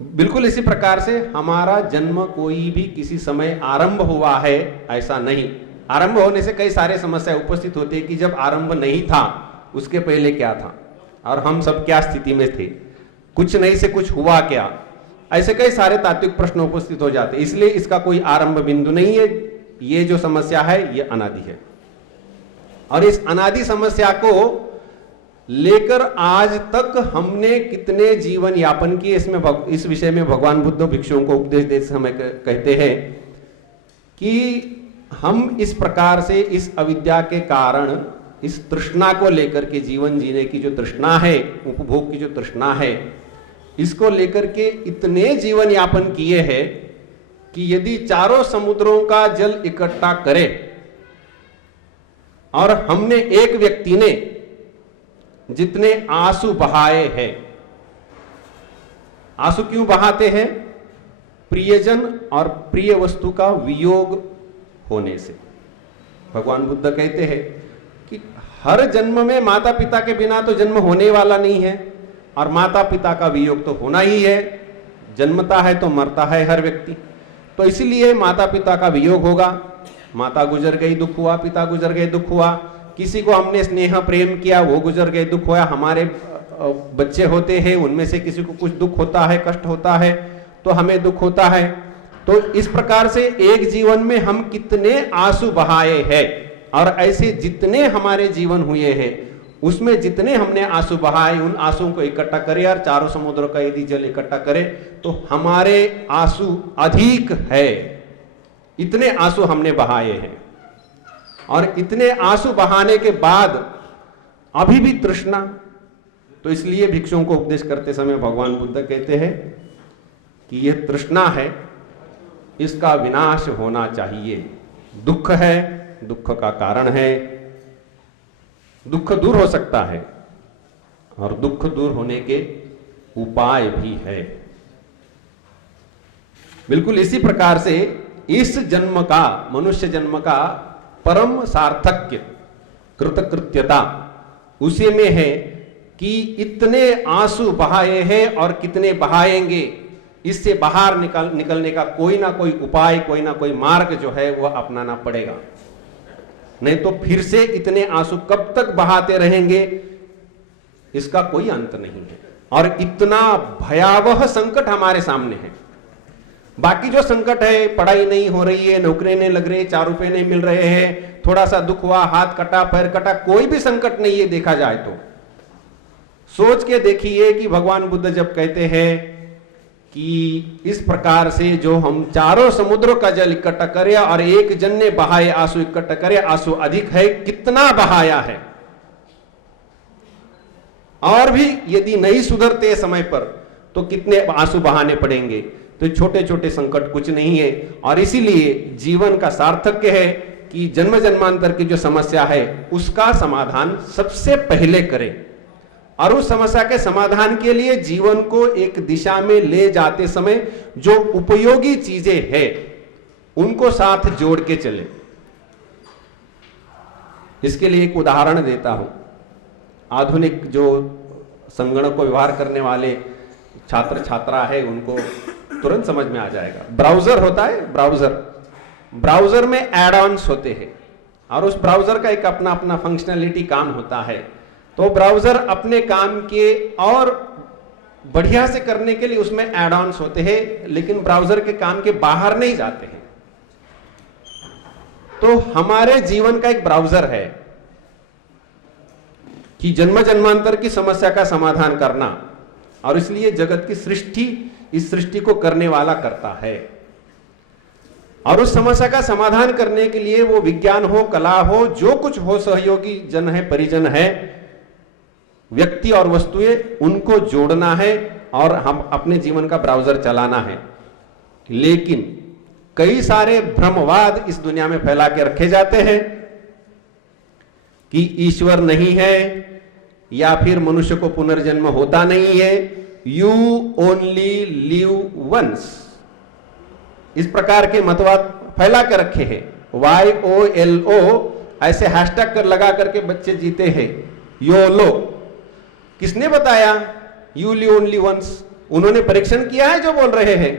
बिल्कुल इसी प्रकार से हमारा जन्म कोई भी किसी समय आरंभ हुआ है ऐसा नहीं। आरंभ होने से कई सारे समस्या उपस्थित होती है कि जब आरंभ नहीं था उसके पहले क्या था और हम सब क्या स्थिति में थे, कुछ नहीं से कुछ हुआ क्या, ऐसे कई सारे तात्विक प्रश्न उपस्थित हो जाते हैं। इसलिए इसका कोई आरंभ बिंदु नहीं है, ये जो समस्या है ये अनादि है। और इस अनादि समस्या को लेकर आज तक हमने कितने जीवन यापन किए, इसमें इस विषय में भगवान बुद्ध भिक्षुओं को उपदेश देते समय कहते हैं कि हम इस प्रकार से इस अविद्या के कारण इस तृष्णा को लेकर के, जीवन जीने की जो तृष्णा है, उपभोग की जो तृष्णा है, इसको लेकर के इतने जीवन यापन किए हैं कि यदि चारों समुद्रों का जल इकट्ठा करे और हमने एक व्यक्ति ने जितने आंसू बहाए हैं, आंसू क्यों बहाते हैं? प्रियजन और प्रिय वस्तु का वियोग होने से। भगवान बुद्ध कहते हैं कि हर जन्म में माता पिता के बिना तो जन्म होने वाला नहीं है और माता पिता का वियोग तो होना ही है, जन्मता है तो मरता है हर व्यक्ति, तो इसलिए माता पिता का वियोग होगा। माता गुजर गई दुख हुआ, पिता गुजर गए दुख हुआ, किसी को हमने स्नेह प्रेम किया वो गुजर गए दुख हुआ, हमारे बच्चे होते हैं उनमें से किसी को कुछ दुख होता है, कष्ट होता है तो हमें दुख होता है। तो इस प्रकार से एक जीवन में हम कितने आंसू बहाए हैं और ऐसे जितने हमारे जीवन हुए हैं उसमें जितने हमने आंसू बहाए, उन आंसुओं को इकट्ठा करें और चारों समुद्रों का यदि जल इकट्ठा करें तो हमारे आंसू अधिक है। इतने आंसू हमने बहाए हैं और इतने आंसू बहाने के बाद अभी भी तृष्णा। तो इसलिए भिक्षुओं को उपदेश करते समय भगवान बुद्ध कहते हैं कि यह तृष्णा है, इसका विनाश होना चाहिए। दुख है, दुख का कारण है, दुख दूर हो सकता है और दुख दूर होने के उपाय भी है। बिल्कुल इसी प्रकार से इस जन्म का, मनुष्य जन्म का परम सार्थक्य, कृतकृत्यता उसी में है कि इतने आंसू बहाए हैं और कितने बहाएंगे, इससे बाहर निकलने का कोई ना कोई उपाय, कोई ना कोई मार्ग जो है वह अपनाना पड़ेगा। नहीं तो फिर से इतने आंसू कब तक बहाते रहेंगे, इसका कोई अंत नहीं है। और इतना भयावह संकट हमारे सामने है। बाकी जो संकट है, पढ़ाई नहीं हो रही है, नौकरी नहीं लग रही है, 4 रुपए नहीं मिल रहे हैं, थोड़ा सा दुख हुआ, हाथ कटा, पैर कटा, कोई भी संकट नहीं है देखा जाए तो। सोच के देखिए कि भगवान बुद्ध जब कहते हैं कि इस प्रकार से जो हम चारों समुद्रों का जल इकट्ठा करें और एक जन ने बहाए आंसू इकट्ठा करे, आंसू अधिक है, कितना बहाया है। और भी यदि नहीं सुधरते समय पर तो कितने आंसू बहाने पड़ेंगे। तो छोटे छोटे संकट कुछ नहीं है। और इसीलिए जीवन का सार्थक्य है कि जन्म जन्मांतर की जो समस्या है उसका समाधान सबसे पहले करें, और उस समस्या के समाधान के लिए जीवन को एक दिशा में ले जाते समय जो उपयोगी चीजें हैं उनको साथ जोड़ के चले। इसके लिए एक उदाहरण देता हूं। आधुनिक जो संगणक को व्यवहार करने वाले छात्र छात्रा है उनको तुरंत समझ में आ जाएगा। ब्राउजर होता है, ब्राउजर में एड ऑन्स होते हैं और उस ब्राउजर का एक अपना अपना फंक्शनलिटी काम होता है। तो ब्राउजर अपने काम के और बढ़िया से करने के लिए उसमें एड ऑन्स होते हैं, लेकिन ब्राउजर के काम के बाहर नहीं जाते हैं। तो हमारे जीवन का एक ब्राउजर है कि जन्म जन्मांतर की समस्या का समाधान करना, और इसलिए जगत की सृष्टि इस सृष्टि को करने वाला करता है। और उस समस्या का समाधान करने के लिए वो विज्ञान हो, कला हो, जो कुछ हो, सहयोगी जन है, परिजन है, व्यक्ति और वस्तुएं, उनको जोड़ना है और हम अपने जीवन का ब्राउजर चलाना है। लेकिन कई सारे भ्रमवाद इस दुनिया में फैला के रखे जाते हैं कि ईश्वर नहीं है या फिर मनुष्य को पुनर्जन्म होता नहीं है, यू ओनली लिव वंस, इस प्रकार के मतवाद फैला कर रखे हैं। YOLO ऐसे हैशटैग कर लगा करके बच्चे जीते हैं। योलो किसने बताया? यू लिव ओनली वंस, उन्होंने परीक्षण किया है जो बोल रहे हैं।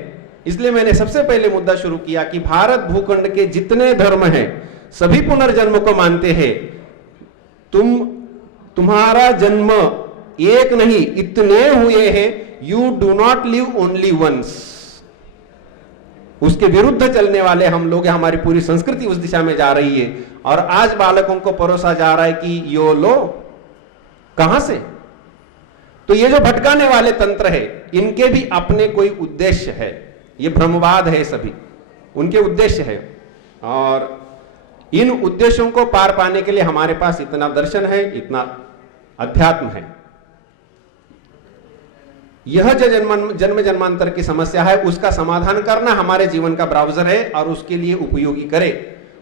इसलिए मैंने सबसे पहले मुद्दा शुरू किया कि भारत भूखंड के जितने धर्म हैं सभी पुनर्जन्म को मानते हैं। तुम्हारा जन्म एक नहीं, इतने हुए हैं, you do not live only once. उसके विरुद्ध चलने वाले हम लोग, हमारी पूरी संस्कृति उस दिशा में जा रही है। और आज बालकों को परोसा जा रहा है कि योलो, कहां से? तो ये जो भटकाने वाले तंत्र है, इनके भी अपने कोई उद्देश्य है। ये भ्रमवाद है, सभी उनके उद्देश्य है। और इन उद्देश्यों को पार पाने के लिए हमारे पास इतना दर्शन है, इतना अध्यात्म है। यह जो जन्म जन्मांतर की समस्या है उसका समाधान करना हमारे जीवन का ब्राउजर है और उसके लिए उपयोगी करे।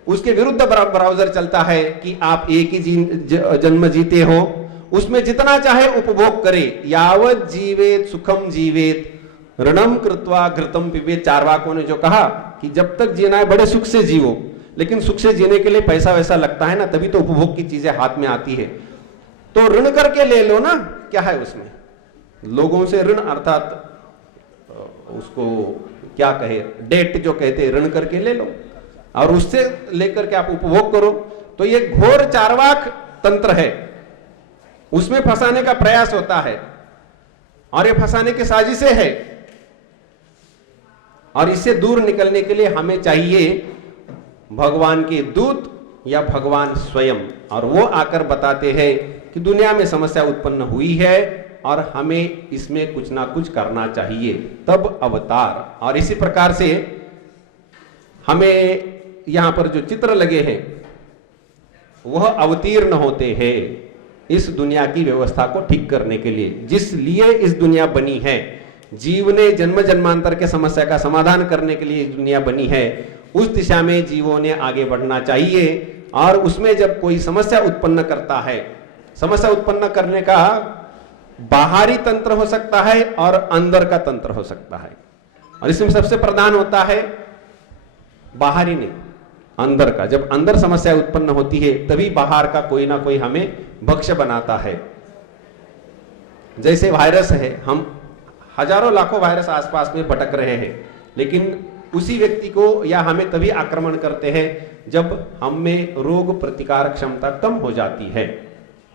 उसके विरुद्ध ब्राउजर चलता है कि आप एक ही जन्म जीते हो, उसमें जितना चाहे उपभोग करे। यावत जीवेत सुखम जीवेत ऋणम कृत्वा घृतम पिबेत, चारवाकों ने जो कहा कि जब तक जीना है बड़े सुख से जीवो, लेकिन सुख से जीने के लिए पैसा वैसा लगता है ना, तभी तो उपभोग की चीजें हाथ में आती है। तो ऋण करके ले लो ना, क्या है उसमें? लोगों से ऋण, अर्थात उसको क्या कहे, डेट जो कहते हैं, ऋण करके ले लो और उससे लेकर के आप उपभोग करो। तो ये घोर चारवाक तंत्र है, उसमें फंसाने का प्रयास होता है और ये फंसाने की साजिशें है। और इससे दूर निकलने के लिए हमें चाहिए भगवान के दूत या भगवान स्वयं, और वो आकर बताते हैं कि दुनिया में समस्या उत्पन्न हुई है और हमें इसमें कुछ ना कुछ करना चाहिए, तब अवतार। और इसी प्रकार से हमें यहां पर जो चित्र लगे हैं वह अवतीर्ण होते हैं इस दुनिया की व्यवस्था को ठीक करने के लिए, जिस लिए इस दुनिया बनी है। जीव ने जन्म जन्मांतर के समस्या का समाधान करने के लिए दुनिया बनी है, उस दिशा में जीवों ने आगे बढ़ना चाहिए। और उसमें जब कोई समस्या उत्पन्न करता है, समस्या उत्पन्न करने का बाहरी तंत्र हो सकता है और अंदर का तंत्र हो सकता है, और इसमें सबसे प्रधान होता है बाहरी नहीं, अंदर का। जब अंदर समस्या उत्पन्न होती है तभी बाहर का कोई ना कोई हमें भक्ष्य बनाता है। जैसे वायरस है, हम हजारों लाखों वायरस आसपास में भटक रहे हैं, लेकिन उसी व्यक्ति को या हमें तभी आक्रमण करते हैं जब हम में रोग प्रतिकार क्षमता कम हो जाती है।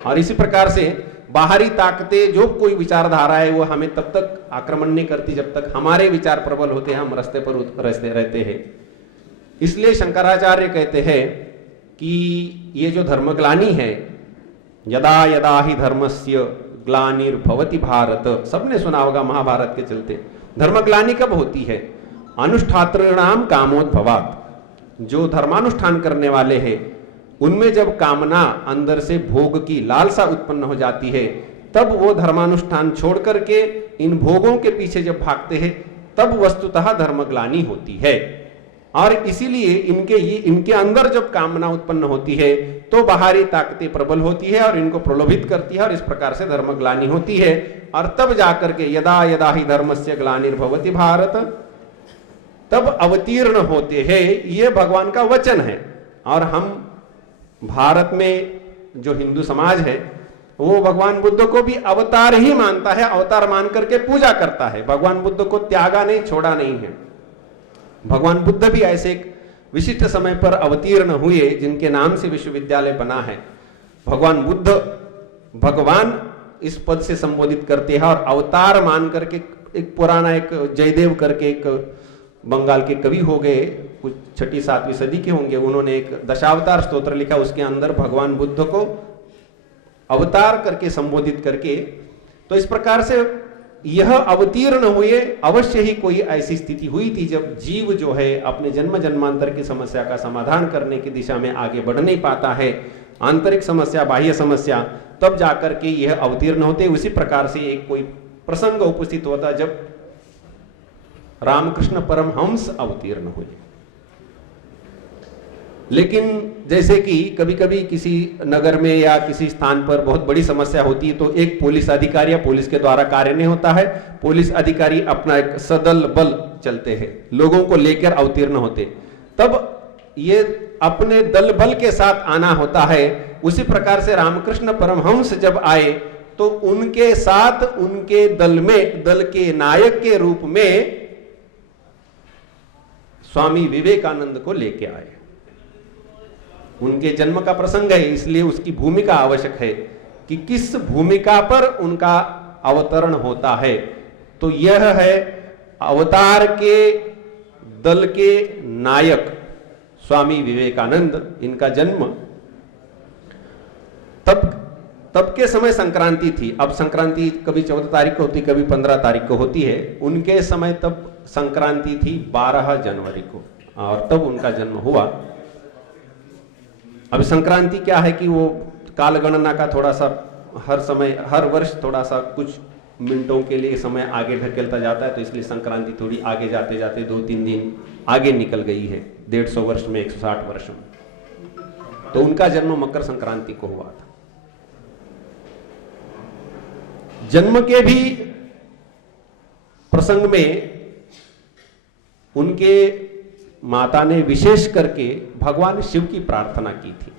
और इसी प्रकार से बाहरी ताकतें जो कोई विचारधारा है वो हमें तब तक आक्रमण नहीं करती जब तक हमारे विचार प्रबल होते हैं, हम रास्ते पर रहते हैं। इसलिए शंकराचार्य कहते हैं कि ये जो धर्मग्लानि है, यदा यदा ही धर्मस्य ग्लानिर्भवति भारत, सबने सुना होगा महाभारत के चलते। धर्मग्लानि कब होती है? अनुष्ठातॄणाम कामोद्भवात्, जो धर्मानुष्ठान करने वाले हैं उनमें जब कामना अंदर से भोग की लालसा उत्पन्न हो जाती है, तब वो धर्मानुष्ठान छोड़ करके इन भोगों के पीछे जब भागते हैं, तब वस्तुतः धर्मग्लानि होती है। और इसीलिए इनके अंदर जब कामना उत्पन्न होती है तो बाहरी ताकतें प्रबल होती है और इनको प्रलोभित करती है और इस प्रकार से धर्मग्लानि होती है। और तब जाकर के यदा यदा ही धर्मस्य ग्लानिर्भवति भारत, तब अवतीर्ण होते हैं। ये भगवान का वचन है। और हम भारत में जो हिंदू समाज है वो भगवान बुद्ध को भी अवतार ही मानता है, अवतार मान करके पूजा करता है। भगवान बुद्ध को त्यागा नहीं, छोड़ा नहीं है। भगवान बुद्ध भी ऐसे एक विशिष्ट समय पर अवतीर्ण हुए जिनके नाम से विश्वविद्यालय बना है। भगवान बुद्ध भगवान इस पद से संबोधित करते हैं और अवतार मान करके एक पुराना एक जयदेव करके एक बंगाल के कवि हो गए, कुछ 6वीं-7वीं सदी के होंगे, उन्होंने एक दशावतार स्तोत्र लिखा, उसके अंदर भगवान बुद्ध को अवतार करके संबोधित करके। तो इस प्रकार से यह अवतीर्ण हुए। अवश्य ही कोई ऐसी स्थिति हुई थी जब जीव जो है अपने जन्म जन्मांतर की समस्या का समाधान करने की दिशा में आगे बढ़ नहीं पाता है, आंतरिक समस्या, बाह्य समस्या, तब जाकर के यह अवतीर्ण होते। उसी प्रकार से एक कोई प्रसंग उपस्थित होता जब रामकृष्ण परमहंस अवतीर्ण हुए। लेकिन जैसे कि कभी कभी किसी नगर में या किसी स्थान पर बहुत बड़ी समस्या होती है तो एक पुलिस अधिकारी या पुलिस के द्वारा कार्य नहीं होता है। पुलिस अधिकारी अपना एक सदल बल चलते हैं, लोगों को लेकर अवतीर्ण होते, तब ये अपने दल बल के साथ आना होता है। उसी प्रकार से रामकृष्ण परमहंस जब आए तो उनके साथ उनके दल में, दल के नायक के रूप में स्वामी विवेकानंद को लेके आए। उनके जन्म का प्रसंग है, इसलिए उसकी भूमिका आवश्यक है कि किस भूमिका पर उनका अवतरण होता है। तो यह है अवतार के दल के नायक स्वामी विवेकानंद। इनका जन्म तब के समय संक्रांति थी। अब संक्रांति कभी 14 तारीख को होती, कभी 15 तारीख को होती है। उनके समय तब संक्रांति थी 12 जनवरी को और तब उनका जन्म हुआ। अब संक्रांति क्या है कि वो कालगणना का थोड़ा सा हर वर्ष थोड़ा सा कुछ मिनटों के लिए समय आगे ढकेलता जाता है, तो इसलिए संक्रांति थोड़ी आगे जाते जाते 2-3 दिन आगे निकल गई है। 150 वर्ष में 160 वर्ष में। तो उनका जन्म मकर संक्रांति को हुआ था। जन्म के भी प्रसंग में उनके माता ने विशेष करके भगवान शिव की प्रार्थना की थी।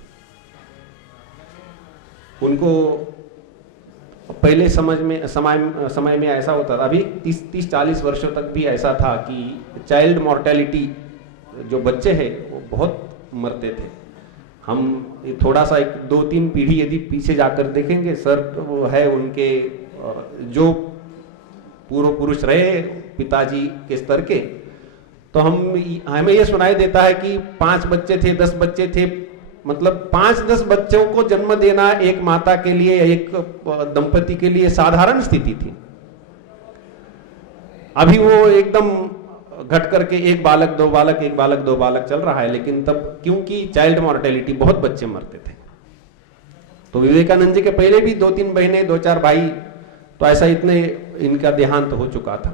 उनको पहले समय में ऐसा होता था, अभी 30-40 वर्षों तक भी ऐसा था कि चाइल्ड मॉर्टेलिटी, जो बच्चे हैं वो बहुत मरते थे। हम थोड़ा सा 1-2-3 पीढ़ी यदि पीछे जाकर देखेंगे, सर वो है उनके जो पूर्व पुरुष रहे पिताजी के स्तर के, तो हमें यह सुनाई देता है कि 5 बच्चे थे, 10 बच्चे थे, मतलब 5-10 बच्चों को जन्म देना एक माता के लिए, एक दंपति के लिए साधारण स्थिति थी। अभी वो एकदम घट करके 1 बालक 2 बालक 1 बालक 2 बालक चल रहा है। लेकिन तब क्योंकि चाइल्ड मॉर्टेलिटी, बहुत बच्चे मरते थे, तो विवेकानंद जी के पहले भी 2-3 बहनें 2-4 भाई, तो ऐसा इतने इनका देहांत हो चुका था।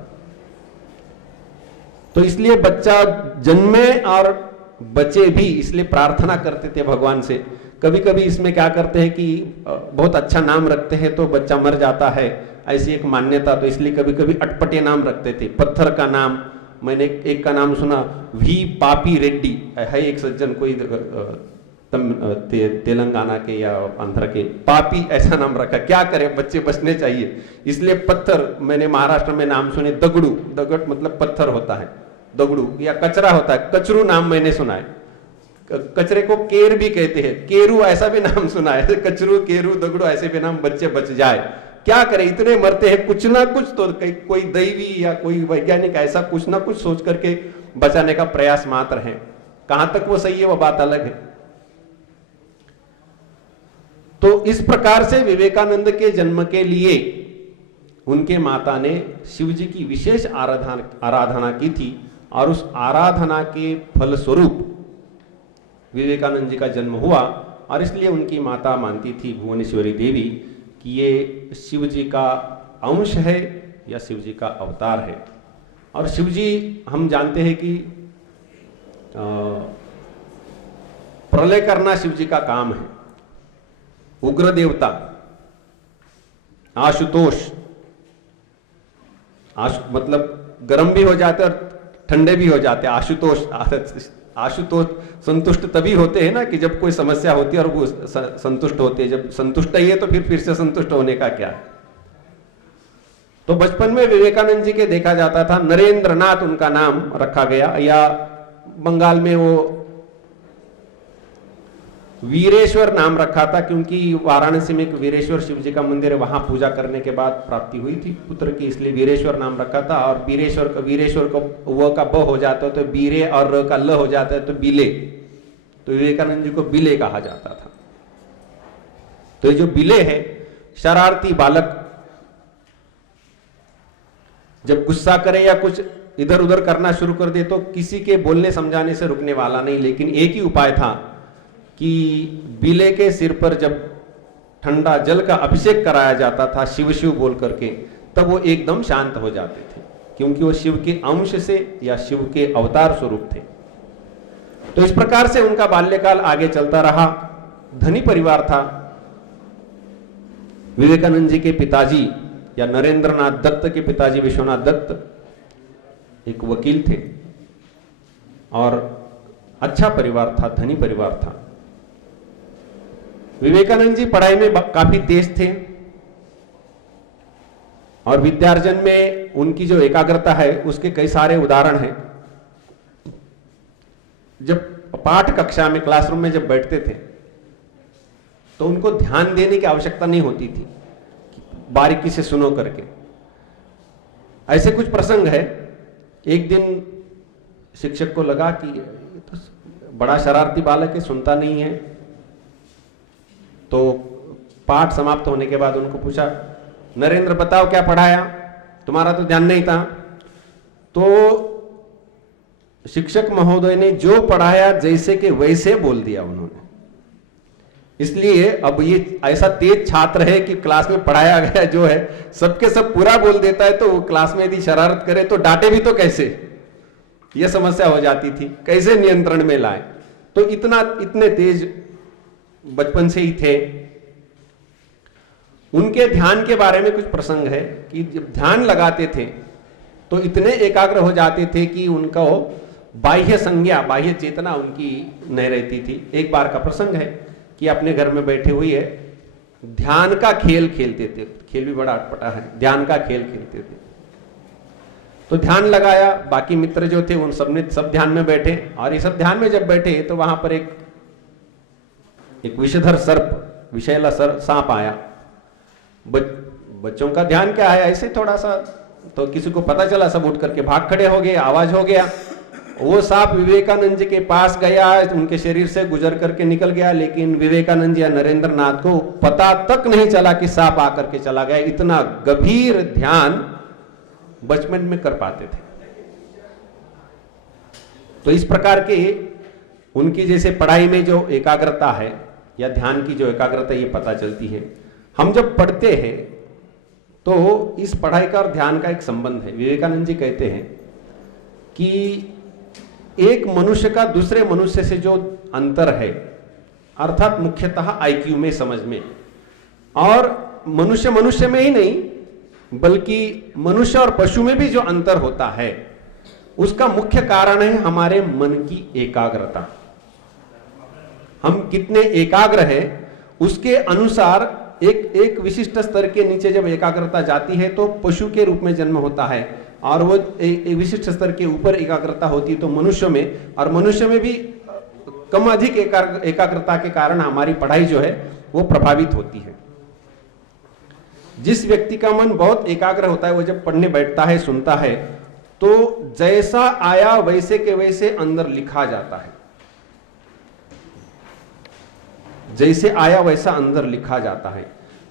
तो इसलिए बच्चा जन्मे और बच्चे भी, इसलिए प्रार्थना करते थे भगवान से। कभी कभी इसमें क्या करते हैं कि बहुत अच्छा नाम रखते हैं तो बच्चा मर जाता है, ऐसी एक मान्यता, तो इसलिए कभी कभी अटपटे नाम रखते थे। पत्थर का नाम, मैंने एक का नाम सुना, वी पापी रेड्डी है, एक सज्जन कोई तेलंगाना के या आंध्र के, पापी ऐसा नाम रखा। क्या करें, बच्चे बचने चाहिए, इसलिए पत्थर। मैंने महाराष्ट्र में नाम सुने, दगड़ू, दगड़ मतलब पत्थर होता है, दगड़ू, या कचरा होता है, कचरू नाम मैंने सुना है। कचरे को केर भी कहते हैं, केरू ऐसा भी नाम सुना है, कचरू केरू दगड़ू ऐसे भी नाम, बच्चे बच जाए। क्या करें, इतने मरते हैं, कुछ ना कुछ तो कोई दैवी या कोई वैज्ञानिक ऐसा कुछ ना कुछ सोच करके बचाने का प्रयास मात्र है। कहां तक वो सही है वो बात अलग है। तो इस प्रकार से विवेकानंद के जन्म के लिए उनके माता ने शिव जी की विशेष आराधना की थी और उस आराधना के फलस्वरूप विवेकानंद जी का जन्म हुआ। और इसलिए उनकी माता मानती थी भुवनेश्वरी देवी कि ये शिव जी का अंश है या शिव जी का अवतार है। और शिव जी हम जानते हैं कि प्रलय करना शिव जी का काम है। उग्र देवता आशुतोष, मतलब गर्म भी हो जाते और ठंडे भी हो जाते। आशुतोष संतुष्ट तभी होते हैं ना कि जब कोई समस्या होती है और वो संतुष्ट होते हैं। जब संतुष्ट ही है तो फिर से संतुष्ट होने का क्या है। तो बचपन में विवेकानंद जी के देखा जाता था, नरेंद्रनाथ उनका नाम रखा गया, या बंगाल में वो वीरेश्वर नाम रखा था क्योंकि वाराणसी में एक वीरेश्वर शिव जी का मंदिर है, वहां पूजा करने के बाद प्राप्ति हुई थी पुत्र की, इसलिए वीरेश्वर नाम रखा था। और वीरेश्वर को व का ब हो जाता है तो बीरे और र का ल हो जाता है तो बिले, तो विवेकानंद जी को बिले कहा जाता था। तो ये जो बिले है, शरारती बालक, जब गुस्सा करे या कुछ इधर उधर करना शुरू कर दे तो किसी के बोलने समझाने से रुकने वाला नहीं। लेकिन एक ही उपाय था कि बिले के सिर पर जब ठंडा जल का अभिषेक कराया जाता था शिव शिव बोल करके, तब वो एकदम शांत हो जाते थे, क्योंकि वो शिव के अंश से या शिव के अवतार स्वरूप थे। तो इस प्रकार से उनका बाल्यकाल आगे चलता रहा। धनी परिवार था। विवेकानंद जी के पिताजी या नरेंद्रनाथ दत्त के पिताजी विश्वनाथ दत्त एक वकील थे और अच्छा परिवार था, धनी परिवार था। विवेकानंद जी पढ़ाई में काफी तेज थे और विद्यार्जन में उनकी जो एकाग्रता है उसके कई सारे उदाहरण हैं। जब पाठ कक्षा में, क्लासरूम में जब बैठते थे तो उनको ध्यान देने की आवश्यकता नहीं होती थी, बारीकी से सुनो करके। ऐसे कुछ प्रसंग है, एक दिन शिक्षक को लगा कि ये तो बड़ा शरारती बालक है, सुनता नहीं है। तो पाठ समाप्त होने के बाद उनको पूछा, नरेंद्र बताओ क्या पढ़ाया, तुम्हारा तो ध्यान नहीं था। तो शिक्षक महोदय ने जो पढ़ाया जैसे कि वैसे बोल दिया उन्होंने। इसलिए अब ये ऐसा तेज छात्र है कि क्लास में पढ़ाया गया जो है सबके सब पूरा बोल देता है, तो वो क्लास में यदि शरारत करे तो डांटे भी तो कैसे, यह समस्या हो जाती थी, कैसे नियंत्रण में लाए। तो इतने तेज बचपन से ही थे। उनके ध्यान के बारे में कुछ प्रसंग है कि जब ध्यान लगाते थे तो इतने एकाग्र हो जाते थे कि उनको बाह्य संज्ञा, बाह्य चेतना उनकी नहीं रहती थी। एक बार का प्रसंग है कि अपने घर में बैठे हुए ध्यान का खेल खेलते थे। खेल भी बड़ा अटपटा है, ध्यान का खेल खेलते थे। तो ध्यान लगाया, बाकी मित्र जो थे उन सब ध्यान में बैठे, और ये सब ध्यान में जब बैठे तो वहां पर एक विषधर सर्प, विषैला सांप आया। बच्चों का ध्यान क्या है, ऐसे थोड़ा सा, तो किसी को पता चला, सब उठ करके भाग खड़े हो गए, आवाज हो गया। वो सांप विवेकानंद जी के पास गया, उनके शरीर से गुजर करके निकल गया, लेकिन विवेकानंद जी या नरेंद्रनाथ को पता तक नहीं चला कि सांप आकर के चला गया। इतना गंभीर ध्यान बचपन में कर पाते थे। तो इस प्रकार के उनकी जैसे पढ़ाई में जो एकाग्रता है या ध्यान की जो एकाग्रता, ये पता चलती है। हम जब पढ़ते हैं तो इस पढ़ाई का और ध्यान का एक संबंध है। विवेकानंद जी कहते हैं कि एक मनुष्य का दूसरे मनुष्य से जो अंतर है, अर्थात मुख्यतः आईक्यू में, समझ में, और मनुष्य में ही नहीं बल्कि मनुष्य और पशु में भी जो अंतर होता है, उसका मुख्य कारण है हमारे मन की एकाग्रता। हम कितने एकाग्र हैं उसके अनुसार एक विशिष्ट स्तर के नीचे जब एकाग्रता जाती है तो पशु के रूप में जन्म होता है, और वो एक विशिष्ट स्तर के ऊपर एकाग्रता होती है तो मनुष्य में, और मनुष्य में भी कम अधिक एकाग्रता के कारण हमारी पढ़ाई जो है वो प्रभावित होती है। जिस व्यक्ति का मन बहुत एकाग्र होता है वो जब पढ़ने बैठता है, सुनता है, तो जैसा आया वैसे के वैसे अंदर लिखा जाता है। जैसे आया वैसा अंदर लिखा जाता है।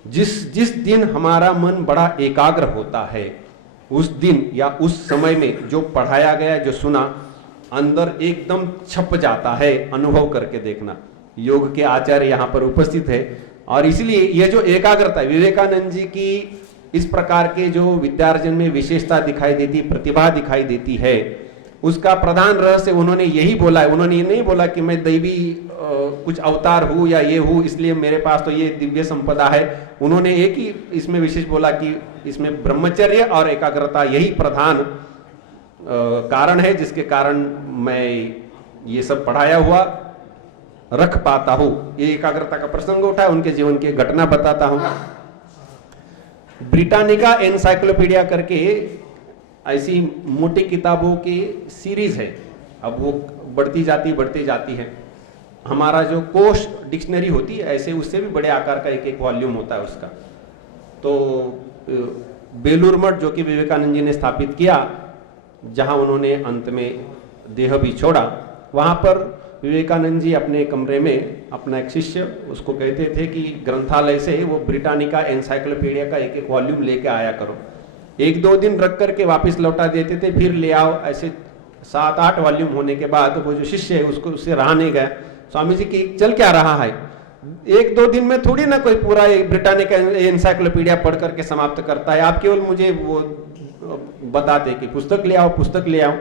जिस दिन हमारा मन बड़ा एकाग्र होता है, उस दिन या उस समय में जो पढ़ाया गया, जो सुना, अंदर एकदम छप जाता है। अनुभव करके देखना। योग के आचार्य यहां पर उपस्थित है और इसलिए यह जो एकाग्रता, विवेकानंद जी की इस प्रकार के जो विद्यार्जन में विशेषता दिखाई देती, प्रतिभा दिखाई देती है, उसका प्रधान रहस्य उन्होंने यही बोला है। उन्होंने ये नहीं बोला कि मैं दैवी कुछ अवतार हूं या ये हूं इसलिए मेरे पास तो ये दिव्य संपदा है। उन्होंने एक ही इसमें विशेष बोला कि इसमें ब्रह्मचर्य और एकाग्रता यही प्रधान कारण है जिसके कारण मैं ये सब पढ़ाया हुआ रख पाता हूं। ये एकाग्रता का प्रसंग उठा, उनके जीवन की घटना बताता हूं। ब्रिटानिका एनसाइक्लोपीडिया करके ऐसी मोटी किताबों की सीरीज है। अब वो बढ़ती जाती है। हमारा जो कोश डिक्शनरी होती है ऐसे उससे भी बड़े आकार का एक वॉल्यूम होता है उसका। तो बेलूर मठ जो कि विवेकानंद जी ने स्थापित किया, जहां उन्होंने अंत में देह भी छोड़ा, वहां पर विवेकानंद जी अपने कमरे में अपना एक शिष्य उसको कहते थे कि ग्रंथालय से वो ब्रिटानिका एनसाइक्लोपीडिया का एक वॉल्यूम लेके आया करो। 1-2 दिन रख करके वापस लौटा देते थे, फिर ले आओ। ऐसे 7-8 वॉल्यूम होने के बाद वो जो शिष्य है उसको उससे रहा नहीं गया। स्वामी जी की चल क्या रहा है, 1-2 दिन में थोड़ी ना कोई पूरा ब्रिटानिका एनसाइक्लोपीडिया पढ़ करके समाप्त करता है। आप केवल मुझे वो बताते कि पुस्तक ले आओ।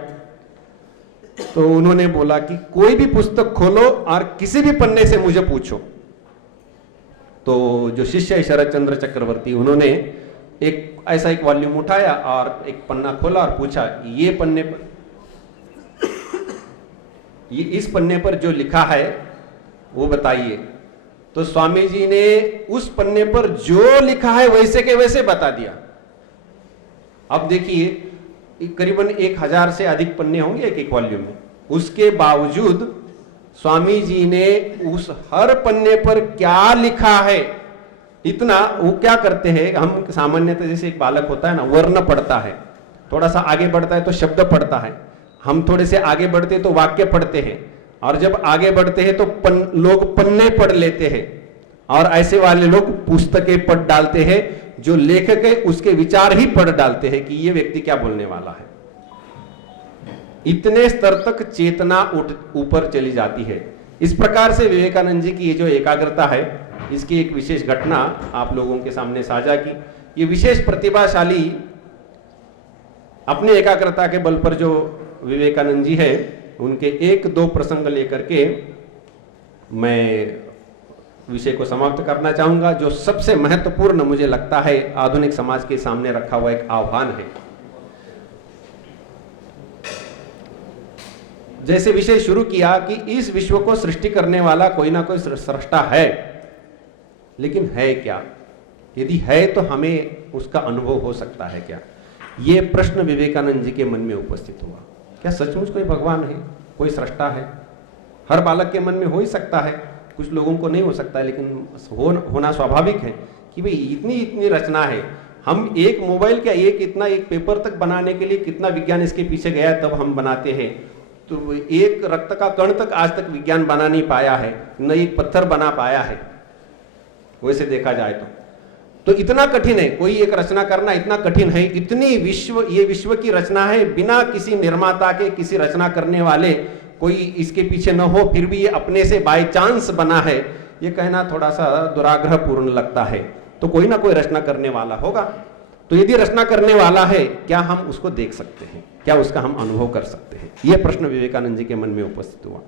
तो उन्होंने बोला कि कोई भी पुस्तक खोलो और किसी भी पन्ने से मुझे पूछो। तो जो शिष्य है शरद चंद्र चक्रवर्ती, उन्होंने एक वॉल्यूम उठाया और एक पन्ना खोला और पूछा, ये पन्ने पर, ये इस पन्ने पर जो लिखा है वो बताइए। तो स्वामी जी ने उस पन्ने पर जो लिखा है वैसे के वैसे बता दिया। अब देखिए करीबन 1000 से अधिक पन्ने होंगे एक वॉल्यूम में। उसके बावजूद स्वामी जी ने उस हर पन्ने पर क्या लिखा है, इतना वो क्या करते हैं, हम सामान्यतः जैसे एक बालक होता है ना, वर्ण पढ़ता है, थोड़ा सा आगे बढ़ता है तो शब्द पढ़ता है, हम थोड़े से आगे बढ़ते तो वाक्य पढ़ते हैं, और जब आगे बढ़ते हैं तो लोग पन्ने पढ़ लेते हैं, और ऐसे वाले लोग पुस्तकें पढ़ डालते हैं। जो लेखक है उसके विचार ही पढ़ डालते हैं कि ये व्यक्ति क्या बोलने वाला है। इतने स्तर तक चेतना ऊपर चली जाती है। इस प्रकार से विवेकानंद जी की ये जो एकाग्रता है, इसकी एक विशेष घटना आप लोगों के सामने साझा की। ये विशेष प्रतिभाशाली अपनी एकाग्रता के बल पर जो विवेकानंद जी है, उनके 1-2 प्रसंग लेकर के मैं विषय को समाप्त करना चाहूंगा। जो सबसे महत्वपूर्ण मुझे लगता है आधुनिक समाज के सामने रखा हुआ एक आह्वान है। जैसे विषय शुरू किया कि इस विश्व को सृष्टि करने वाला कोई ना कोई सृष्टा है, लेकिन है क्या? यदि है तो हमें उसका अनुभव हो सकता है क्या? ये प्रश्न विवेकानंद जी के मन में उपस्थित हुआ। क्या सचमुच कोई भगवान है, कोई सृष्टा है? हर बालक के मन में हो ही सकता है, कुछ लोगों को नहीं हो सकता है, लेकिन होना स्वाभाविक है कि भाई इतनी रचना है। हम एक मोबाइल का एक पेपर तक बनाने के लिए कितना विज्ञान इसके पीछे गया है, तब हम बनाते हैं। तो एक रक्त का कण तक आज तक विज्ञान बना नहीं पाया है, न एक पत्थर बना पाया है। वैसे देखा जाए तो इतना कठिन है, कोई एक रचना करना इतना कठिन है। इतनी ये विश्व की रचना है, बिना किसी निर्माता के, किसी रचना करने वाले कोई इसके पीछे न हो, फिर भी ये अपने से बाय चांस बना है, ये कहना थोड़ा सा दुराग्रह पूर्ण लगता है। तो कोई ना कोई रचना करने वाला होगा। तो यदि रचना करने वाला है, क्या हम उसको देख सकते हैं? क्या उसका हम अनुभव कर सकते हैं? यह प्रश्न विवेकानंद जी के मन में उपस्थित हुआ।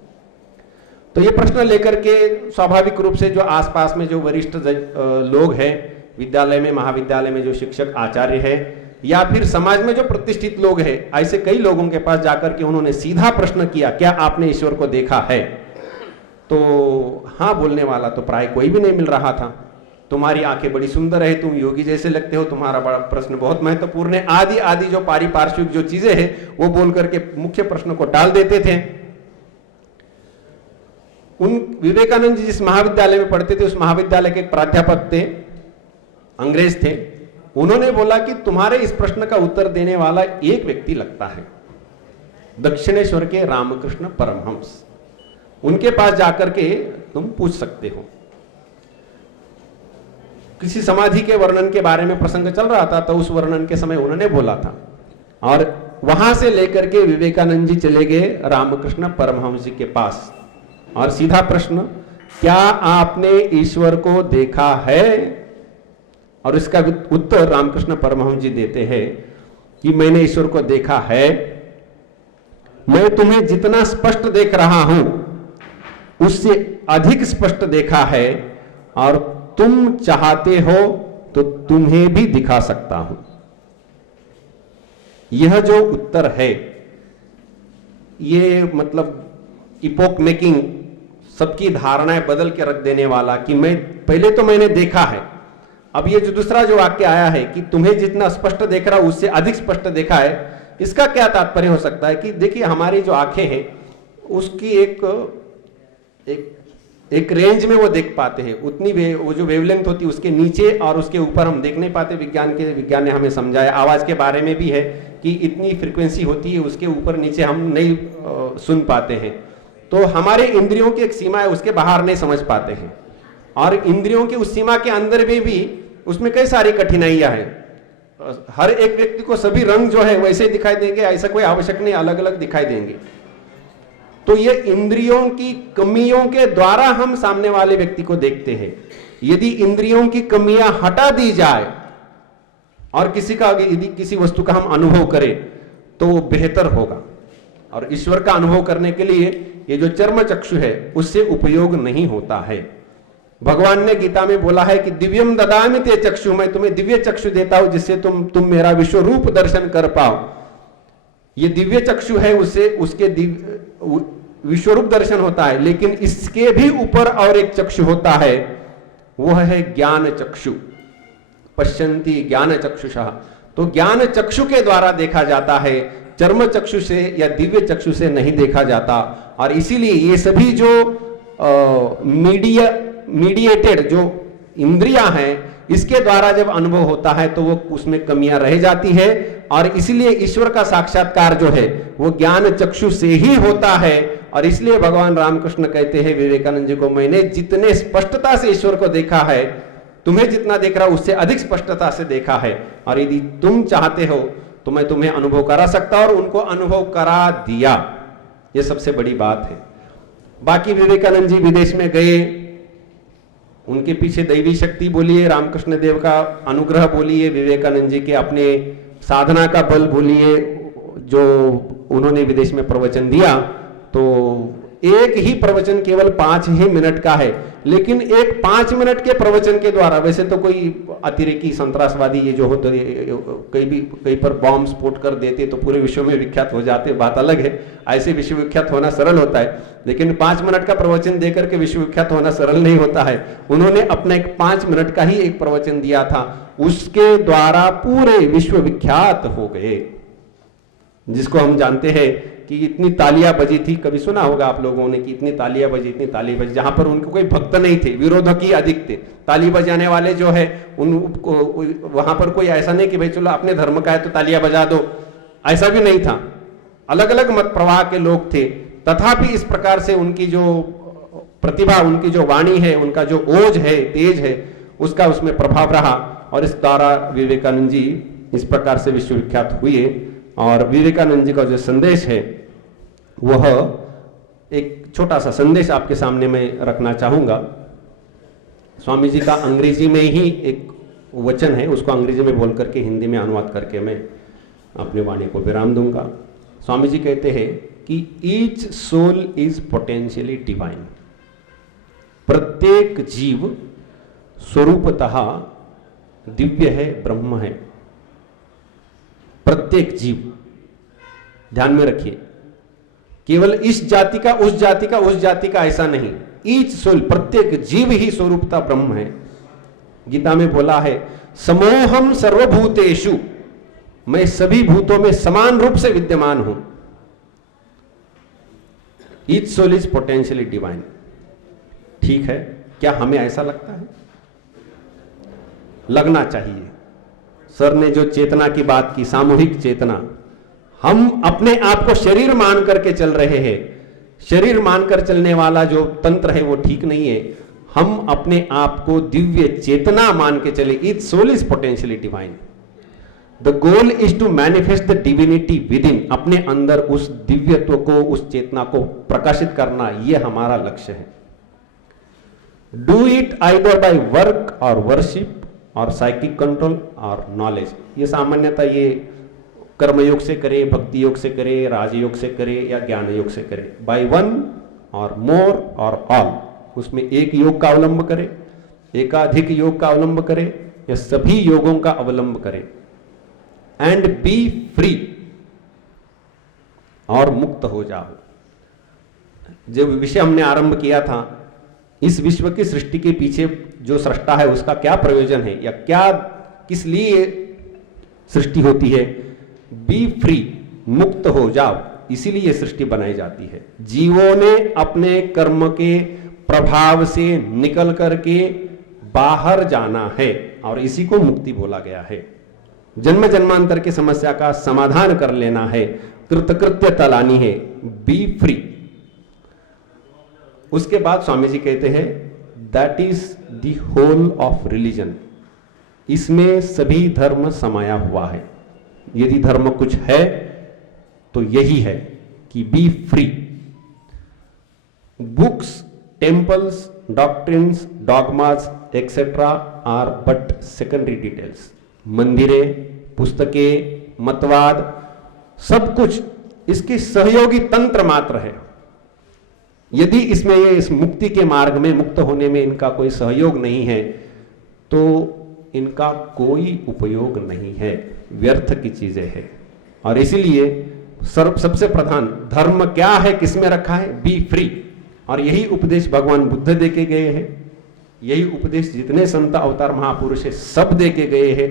तो ये प्रश्न लेकर के स्वाभाविक रूप से जो आसपास में जो वरिष्ठ लोग हैं, विद्यालय में, महाविद्यालय में जो शिक्षक आचार्य है, या फिर समाज में जो प्रतिष्ठित लोग हैं, ऐसे कई लोगों के पास जाकर के उन्होंने सीधा प्रश्न किया, क्या आपने ईश्वर को देखा है? तो हाँ बोलने वाला तो प्राय कोई भी नहीं मिल रहा था। तुम्हारी आंखें बड़ी सुंदर है, तुम योगी जैसे लगते हो, तुम्हारा बड़ा प्रश्न बहुत महत्वपूर्ण है, आदि आदि जो पारिपार्श्विक जो चीजें हैं वो बोल करके मुख्य प्रश्न को टाल देते थे। उन विवेकानंद जी जिस महाविद्यालय में पढ़ते थे उस महाविद्यालय के एक प्राध्यापक थे, अंग्रेज थे। उन्होंने बोला कि तुम्हारे इस प्रश्न का उत्तर देने वाला एक व्यक्ति लगता है, दक्षिणेश्वर के रामकृष्ण परमहंस। उनके पास जाकर के तुम पूछ सकते हो। किसी समाधि के वर्णन के बारे में प्रसंग चल रहा था, तो उस वर्णन के समय उन्होंने बोला था, और वहां से लेकर के विवेकानंद जी चले गए रामकृष्ण परमहंस जी के पास, और सीधा प्रश्न, क्या आपने ईश्वर को देखा है? और इसका उत्तर रामकृष्ण परमहंस जी देते हैं कि मैंने ईश्वर को देखा है। मैं तुम्हें जितना स्पष्ट देख रहा हूं उससे अधिक स्पष्ट देखा है, और तुम चाहते हो तो तुम्हें भी दिखा सकता हूं। यह जो उत्तर है, ये मतलब इपोक मेकिंग, सबकी धारणाएं बदल के रख देने वाला, कि मैं पहले तो मैंने देखा है, अब ये जो दूसरा जो वाक्य आया है कि तुम्हें जितना स्पष्ट देख रहा हूं उससे अधिक स्पष्ट देखा है, इसका क्या तात्पर्य हो सकता है कि देखिए हमारी जो आंखें हैं उसकी एक रेंज में वो देख पाते हैं, उतनी वो जो वेवलेंथ होती है उसके नीचे और उसके ऊपर हम देख नहीं पाते। विज्ञान ने हमें समझाया, आवाज के बारे में भी है कि इतनी फ्रीक्वेंसी होती है, उसके ऊपर नीचे हम नहीं सुन पाते हैं। तो हमारे इंद्रियों की एक सीमा है, उसके बाहर नहीं समझ पाते हैं, और इंद्रियों की उस सीमा के अंदर में भी उसमें कई सारी कठिनाइयां हैं। हर एक व्यक्ति को सभी रंग जो है वैसे दिखाई देंगे, ऐसा कोई आवश्यक नहीं, अलग अलग दिखाई देंगे। तो ये इंद्रियों की कमियों के द्वारा हम सामने वाले व्यक्ति को देखते हैं। यदि इंद्रियों की कमियां हटा दी जाए और यदि किसी वस्तु का हम अनुभव करें तो वो बेहतर होगा। और ईश्वर का अनुभव करने के लिए ये जो चर्म चक्षु है उससे उपयोग नहीं होता है। भगवान ने गीता में बोला है कि दिव्यम ददामि ते चक्षु, मैं तुम्हें दिव्य चक्षु देता हूं जिससे तुम मेरा विश्व रूप दर्शन कर पाओ। ये दिव्य चक्षु है, उसके विश्वरूप दर्शन होता है, लेकिन इसके भी ऊपर और एक चक्षु होता है, वह है ज्ञान चक्षु। पश्यन्ति ज्ञान चक्षुषः, तो ज्ञान चक्षु के द्वारा देखा जाता है, चर्म चक्षु से या दिव्य चक्षु से नहीं देखा जाता। और इसीलिए ये सभी जो मीडिएटेड जो इंद्रियां हैं, इसके द्वारा जब अनुभव होता है तो वो उसमें कमियां रह जाती है, और इसलिए ईश्वर का साक्षात्कार जो है वो ज्ञान चक्षु से ही होता है। और इसलिए भगवान रामकृष्ण कहते हैं विवेकानंद जी को, मैंने जितने स्पष्टता से ईश्वर को देखा है, तुम्हें जितना देख रहा हूं उससे अधिक स्पष्टता से देखा है, और यदि तुम चाहते हो तो मैं तुम्हें अनुभव करा सकता, और उनको अनुभव करा दिया। ये सबसे बड़ी बात है। बाकी विवेकानंद जी विदेश में गए, उनके पीछे दैवी शक्ति बोलिए, रामकृष्ण देव का अनुग्रह बोलिए, विवेकानंद जी के अपने साधना का बल बोलिए, जो उन्होंने विदेश में प्रवचन दिया, तो एक ही प्रवचन केवल 5 ही मिनट का है, लेकिन एक 5 मिनट के प्रवचन के द्वारा, वैसे तो कोई अतिरेकी संतरासवादी ये जो होते कहीं पर बॉम्ब स्फोट कर देते तो पूरे विश्व में विख्यात हो जाते, बात अलग है, ऐसे विश्व विख्यात होना सरल होता है, लेकिन 5 मिनट का प्रवचन देकर के विश्व विख्यात होना सरल नहीं होता है। उन्होंने अपना एक 5 मिनट का ही एक प्रवचन दिया था, उसके द्वारा पूरे विश्व विख्यात हो गए, जिसको हम जानते हैं कि इतनी तालियां बजी थी। कभी सुना होगा आप लोगों ने कि इतनी तालियां बजी, जहां पर उनके कोई भक्त नहीं थे, विरोधक ही अधिक थे। ताली बजाने वाले जो है उनको वहां पर कोई ऐसा नहीं कि भाई चलो अपने धर्म का है तो तालियां बजा दो, ऐसा भी नहीं था। अलग अलग मत प्रवाह के लोग थे, तथापि इस प्रकार से उनकी जो प्रतिभा, उनकी जो वाणी है, उनका जो ओज है, तेज है, उसका उसमें प्रभाव रहा, और इस द्वारा विवेकानंद जी इस प्रकार से विश्वविख्यात हुए। और विवेकानंद जी का जो संदेश है वह एक छोटा सा संदेश आपके सामने मैं रखना चाहूंगा। स्वामी जी का अंग्रेजी में ही एक वचन है, उसको अंग्रेजी में बोल करके हिंदी में अनुवाद करके मैं अपनी वाणी को विराम दूंगा। स्वामी जी कहते हैं कि each soul is potentially divine, प्रत्येक जीव स्वरूपतः दिव्य है, ब्रह्म है। प्रत्येक जीव, ध्यान में रखिए, केवल इस जाति का, उस जाति का, उस जाति का, ऐसा नहीं। ईच सोल, प्रत्येक जीव ही स्वरूपता ब्रह्म है। गीता में बोला है, समोहम सर्वभूतेषु, मैं सभी भूतों में समान रूप से विद्यमान हूं। Each soul is potentially divine. ठीक है। क्या हमें ऐसा लगता है? लगना चाहिए। सर ने जो चेतना की बात की, सामूहिक चेतना, हम अपने आप को शरीर मान करके चल रहे हैं। शरीर मानकर चलने वाला जो तंत्र है वो ठीक नहीं है। हम अपने आप को दिव्य चेतना मान के चले। Each soul is potentially divine. The goal is to manifest the divinity within. अपने अंदर उस दिव्यत्व को, उस चेतना को प्रकाशित करना, यह हमारा लक्ष्य है। Do it either by work और वर्शिप और साइकिक कंट्रोल और नॉलेज। ये सामान्यतः ये कर्मयोग से करे, भक्ति योग से करे, राजयोग से करे या ज्ञान योग से करे। बाय वन और मोर और ऑल, उसमें एक योग का अवलंब करे, एकाधिक योग का अवलंब करे या सभी योगों का अवलंब करे। एंड बी फ्री, और मुक्त हो जाओ। जो विषय हमने आरंभ किया था, इस विश्व की सृष्टि के पीछे जो सृष्टा है उसका क्या प्रयोजन है या क्या, किस लिए सृष्टि होती है? बी फ्री, मुक्त हो जाओ, इसीलिए सृष्टि बनाई जाती है। जीवों ने अपने कर्म के प्रभाव से निकल करके बाहर जाना है और इसी को मुक्ति बोला गया है। जन्म जन्मांतर की समस्या का समाधान कर लेना है, कृतकृत्यता लानी है, बी फ्री। उसके बाद स्वामी जी कहते हैं that is the whole of religion. इसमें सभी धर्म समाया हुआ है। यदि धर्म कुछ है तो यही है कि be free. Books, temples, doctrines, dogmas etcetera are but secondary details. मंदिरें, पुस्तकें, मतवाद, सब कुछ इसके सहयोगी तंत्र मात्र है। यदि इसमें ये इस मुक्ति के मार्ग में, मुक्त होने में इनका कोई सहयोग नहीं है तो इनका कोई उपयोग नहीं है, व्यर्थ की चीजें हैं। और इसीलिए सबसे प्रधान धर्म क्या है, किसमें रखा है? B free. और यही उपदेश भगवान बुद्ध देके गए हैं, यही उपदेश जितने संत अवतार महापुरुष है सब देके गए हैं,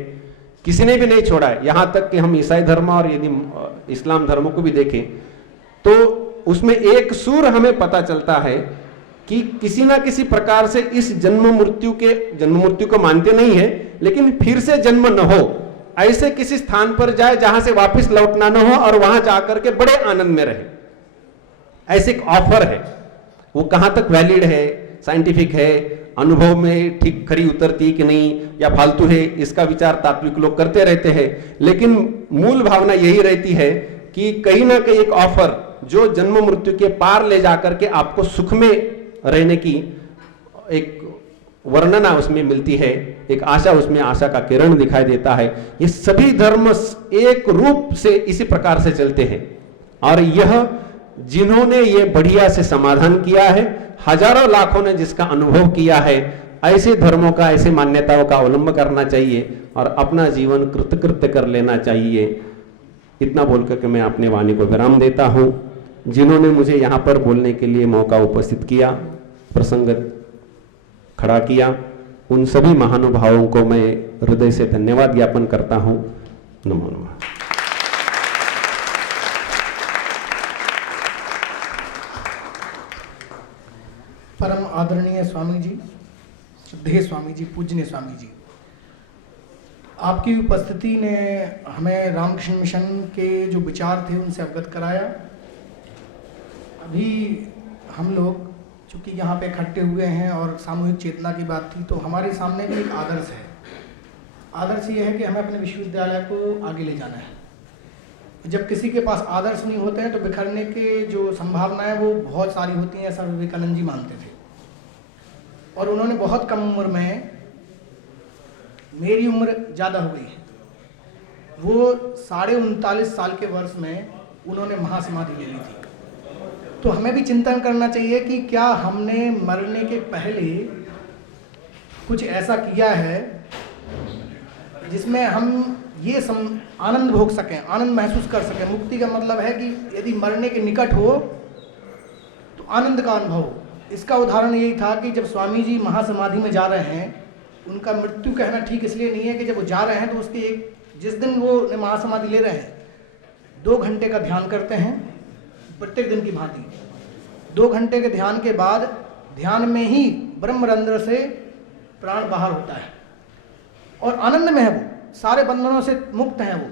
किसी ने भी नहीं छोड़ा है। यहां तक कि हम ईसाई धर्म और यदि इस्लाम धर्म को भी देखें तो उसमें एक सूर हमें पता चलता है कि किसी ना किसी प्रकार से इस जन्म मृत्यु को मानते नहीं है, लेकिन फिर से जन्म न हो, ऐसे किसी स्थान पर जाए जहां से वापस लौटना न हो और वहां जाकर के बड़े आनंद में रहे। ऐसे एक ऑफर है, वो कहां तक वैलिड है, साइंटिफिक है, अनुभव में ठीक खरी उतरती कि नहीं या फालतू है, इसका विचार तात्विक लोग करते रहते हैं। लेकिन मूल भावना यही रहती है कि कहीं ना कहीं एक ऑफर जो जन्म मृत्यु के पार ले जाकर के आपको सुख में रहने की एक वर्णना उसमें मिलती है, एक आशा, उसमें आशा का किरण दिखाई देता है। ये सभी धर्म एक रूप से इसी प्रकार से चलते हैं। और यह जिन्होंने ये बढ़िया से समाधान किया है, हजारों लाखों ने जिसका अनुभव किया है, ऐसे धर्मों का, ऐसे मान्यताओं का अवलंब करना चाहिए और अपना जीवन कृतकृत्य कर लेना चाहिए। इतना बोलकर के मैं अपने वाणी को विराम देता हूं। जिन्होंने मुझे यहां पर बोलने के लिए मौका उपस्थित किया, प्रसंग खड़ा किया, उन सभी महानुभावों को मैं हृदय से धन्यवाद ज्ञापन करता हूं। नमो नमः। परम आदरणीय स्वामी जी, श्रद्धेय स्वामी जी, पूजनीय स्वामी जी, आपकी उपस्थिति ने हमें रामकृष्ण मिशन के जो विचार थे उनसे अवगत कराया। अभी हम लोग चूँकि यहाँ पे इकट्ठे हुए हैं और सामूहिक चेतना की बात थी, तो हमारे सामने भी एक आदर्श है। आदर्श ये है कि हमें अपने विश्वविद्यालय को आगे ले जाना है। जब किसी के पास आदर्श नहीं होते हैं तो बिखरने के जो संभावनाएं वो बहुत सारी होती हैं, ऐसा विवेकानंद जी मानते थे। और उन्होंने बहुत कम उम्र में, मेरी उम्र ज़्यादा हो गई है, वो 39.5 साल के वर्ष में उन्होंने महासमाधि ले ली थी। तो हमें भी चिंतन करना चाहिए कि क्या हमने मरने के पहले कुछ ऐसा किया है जिसमें हम ये आनंद भोग सकें, आनंद महसूस कर सकें। मुक्ति का मतलब है कि यदि मरने के निकट हो तो आनंद का अनुभव हो। इसका उदाहरण यही था कि जब स्वामी जी महासमाधि में जा रहे हैं, उनका मृत्यु कहना ठीक इसलिए नहीं है कि जब वो जा रहे हैं तो उसके जिस दिन वो महासमाधि ले रहे हैं 2 घंटे का ध्यान करते हैं, प्रत्येक दिन की भांति। 2 घंटे के ध्यान के बाद ध्यान में ही ब्रह्मरंध्र से प्राण बाहर होता है और आनंद में है वो, सारे बंधनों से मुक्त है वो।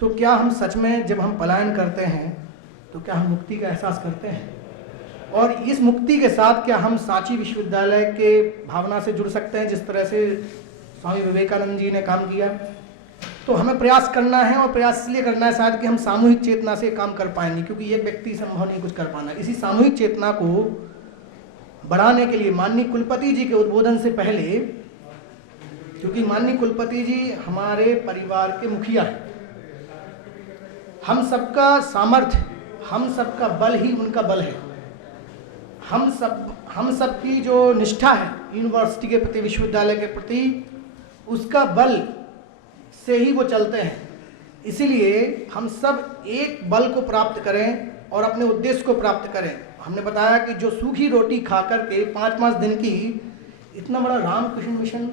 तो क्या हम सच में जब हम पलायन करते हैं तो क्या हम मुक्ति का एहसास करते हैं? और इस मुक्ति के साथ क्या हम सांची विश्वविद्यालय के भावना से जुड़ सकते हैं जिस तरह से स्वामी विवेकानंद जी ने काम किया? तो हमें प्रयास करना है, और प्रयास इसलिए करना है शायद कि हम सामूहिक चेतना से काम कर पाएंगे, क्योंकि एक व्यक्ति संभव नहीं कुछ कर पाना। इसी सामूहिक चेतना को बढ़ाने के लिए माननीय कुलपति जी के उद्बोधन से पहले, क्योंकि माननीय कुलपति जी हमारे परिवार के मुखिया हैं, हम सबका सामर्थ्य, हम सबका बल ही उनका बल है। हम सब की जो निष्ठा है यूनिवर्सिटी के प्रति, विश्वविद्यालय के प्रति, उसका बल से ही वो चलते हैं। इसीलिए हम सब एक बल को प्राप्त करें और अपने उद्देश्य को प्राप्त करें। हमने बताया कि जो सूखी रोटी खा करके 5-5 दिन की इतना बड़ा रामकृष्ण मिशन,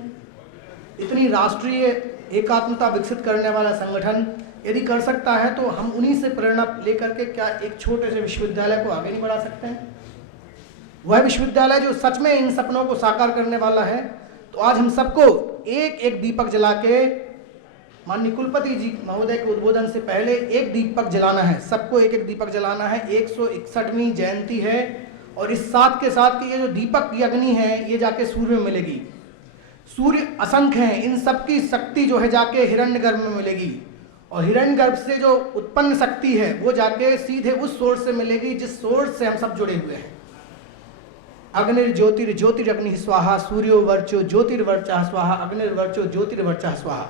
इतनी राष्ट्रीय एकात्मता विकसित करने वाला संगठन यदि कर सकता है, तो हम उन्हीं से प्रेरणा लेकर के क्या एक छोटे से विश्वविद्यालय को आगे नहीं बढ़ा सकते हैं? वह विश्वविद्यालय जो सच में इन सपनों को साकार करने वाला है। तो आज हम सबको एक एक दीपक जला के, माननीय कुलपति जी महोदय के उद्बोधन से पहले एक दीपक जलाना है, सबको एक एक दीपक जलाना है। 161वीं जयंती है, और इस साथ के साथ कि ये जो दीपक की अग्नि है ये जाके सूर्य में मिलेगी। सूर्य असंख्य हैं, इन सबकी शक्ति जो है जाके हिरण्यगर्भ में मिलेगी, और हिरण्यगर्भ से जो उत्पन्न शक्ति है वो जाके सीधे उस सोर्स से मिलेगी जिस सोर्स से हम सब जुड़े हुए हैं। अग्निर्ज्योतिर्ज्योतिरग्नि स्वाहा, सूर्यो वर्चो ज्योतिर्वर्चः स्वाहा, अग्निर्वर्चो ज्योतिर्वर्चः स्वाहा।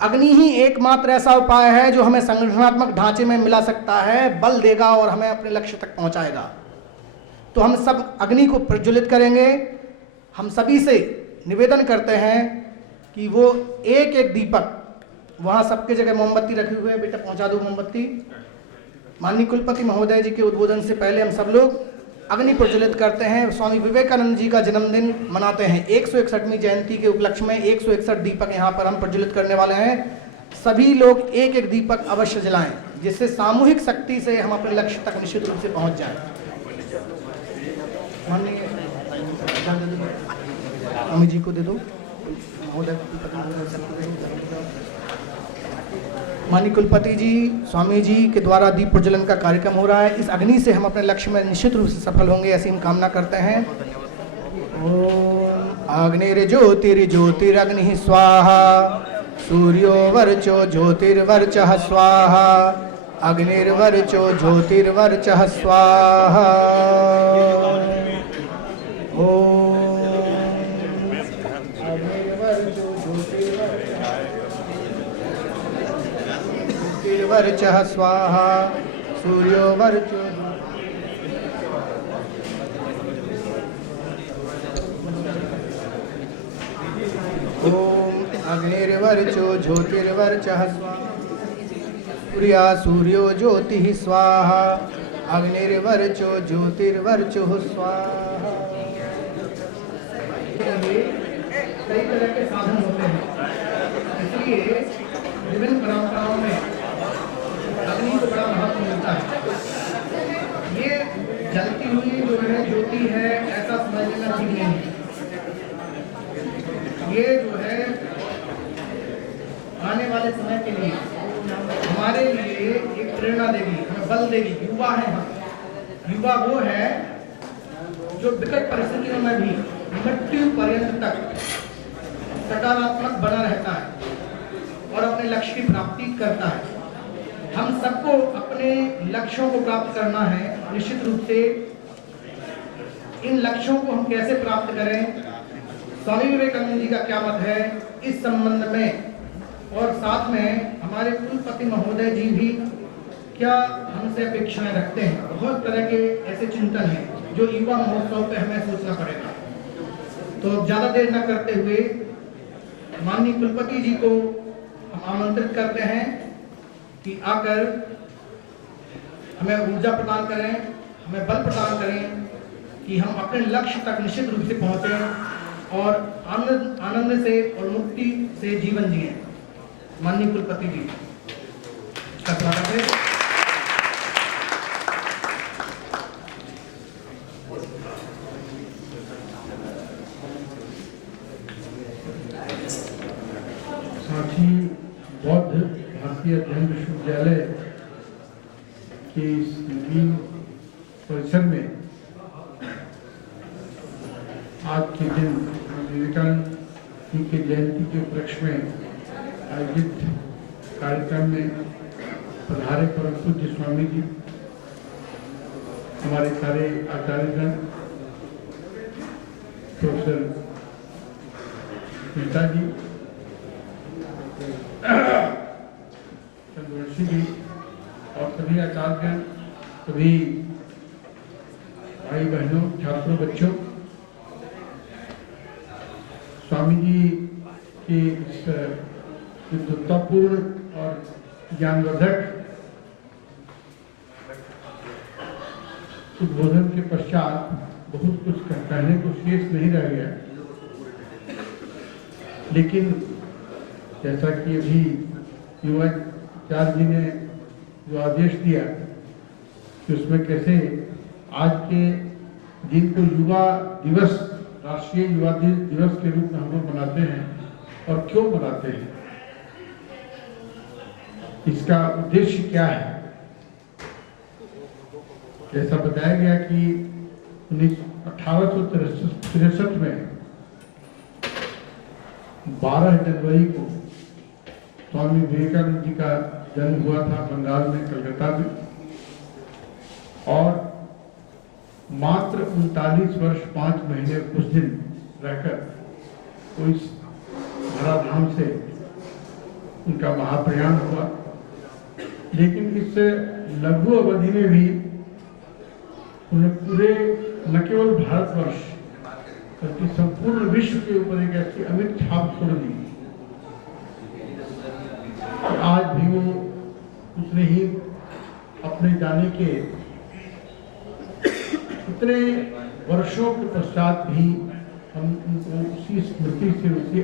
अग्नि ही एकमात्र ऐसा उपाय है जो हमें संगठनात्मक ढांचे में मिला सकता है, बल देगा और हमें अपने लक्ष्य तक पहुंचाएगा। तो हम सब अग्नि को प्रज्वलित करेंगे। हम सभी से निवेदन करते हैं कि वो एक एक दीपक, वहाँ सबके जगह मोमबत्ती रखी हुई है, बेटा पहुँचा दो मोमबत्ती। माननीय कुलपति महोदय जी के उद्बोधन से पहले हम सब लोग अग्नि प्रज्वलित करते हैं। स्वामी विवेकानंद जी का जन्मदिन मनाते हैं, 161वीं जयंती के उपलक्ष्य में 161 दीपक यहाँ पर हम प्रज्वलित करने वाले हैं। सभी लोग एक एक दीपक अवश्य जलाएं, जिससे सामूहिक शक्ति से हम अपने लक्ष्य तक निश्चित रूप से पहुँच जाएं। स्वामी जी को दे दो, महोदय माननीय कुलपति जी, स्वामी जी के द्वारा दीप प्रज्वलन का कार्यक्रम हो रहा है। इस अग्नि से हम अपने लक्ष्य में निश्चित रूप से सफल होंगे, ऐसी हम कामना करते हैं। ओम अग्निर्ज्योतिर्ज्योतिरग्नि स्वाहा, सूर्यो वर्चो ज्योतिर्वर्चः स्वाहा, अग्निर्वर्चो ज्योतिर्वर्चः स्वाहा। ओम वर्चः स्वाहा, सूर्यो वर्चो। ओम अग्निर्वर्चो ज्योतिर्वर्चः स्वाहा, सूर्या सूर्यो ज्योतिः स्वाहा, अग्निर्वर्चो ज्योतिर्वर्चो स्वाहा। कई तरह के साधन होते हैं, इसलिए विभिन्न परंपराओं में अग्नि को बड़ा महत्व मिलता है। ये जलती हुई जो है ज्योति है, ऐसा समझ लेना ठीक नहीं है। ये जो है आने वाले समय के लिए हमारे लिए एक प्रेरणा देगी, हमें बल देगी। युवा है हम, युवा वो है जो विकट परिस्थितियों में भी मृत्यु पर्यंत तक सकारात्मक बना रहता है और अपने लक्ष्य की प्राप्ति करता है। हम सबको अपने लक्ष्यों को प्राप्त करना है। निश्चित रूप से इन लक्ष्यों को हम कैसे प्राप्त करें, स्वामी विवेकानंद जी का क्या मत है इस संबंध में, और साथ में हमारे कुलपति महोदय जी भी क्या हमसे अपेक्षाएं रखते हैं। बहुत तरह के ऐसे चिंतन हैं जो युवा महोत्सव पे हमें सोचना पड़ेगा। तो ज़्यादा देर न करते हुए माननीय कुलपति जी को हम आमंत्रित करते हैं कि आकर हमें ऊर्जा प्रदान करें, हमें बल प्रदान करें कि हम अपने लक्ष्य तक निश्चित रूप से पहुंचें और आनंद से और मुक्ति से जीवन जिएं। माननीय कुलपति जी का स्वागत है। राष्ट्रीय अध्ययन विश्वविद्यालय के इस नवीन परिसर में आज के दिन विवेकानंद जी के जयंती के उपलक्ष्य में आयोजित कार्यक्रम में पधारे परम पूज्य स्वामी जी, हमारे सारे आचार्यगण, प्रोफेसर मेहता जी, चंद्रवंशी जी और सभी आचार्यगण, सभी भाई बहनों, छात्रों, बच्चों, स्वामी जी के इस विद्वत्तापूर्ण और ज्ञानवर्धक उद्बोधन के पश्चात बहुत कुछ कहने को शेष नहीं रह गया, लेकिन जैसा कि अभी युवाचार्य जी ने जो आदेश दिया कि उसमें कैसे आज के दिन को युवा दिवस, राष्ट्रीय युवा दिवस के रूप में हम लोग मनाते हैं और क्यों मनाते हैं, इसका उद्देश्य क्या है। जैसा बताया गया कि 1863 में 12 जनवरी को स्वामी विवेकानंद जी का जन्म हुआ था बंगाल में, कलकत्ता में, और मात्र 39 वर्ष 5 महीने कुछ दिन रहकर वो इस धराधाम से उनका महाप्रयाण हुआ। लेकिन इस लघु अवधि में भी उन्हें पूरे न केवल भारतवर्ष बल्कि संपूर्ण विश्व के ऊपर एक ऐसी अमिट छाप छोड़ दी। आज भी वो उसने ही अपने जाने के इतने वर्षों के पश्चात भी हम उनको उसी स्मृति से, उसी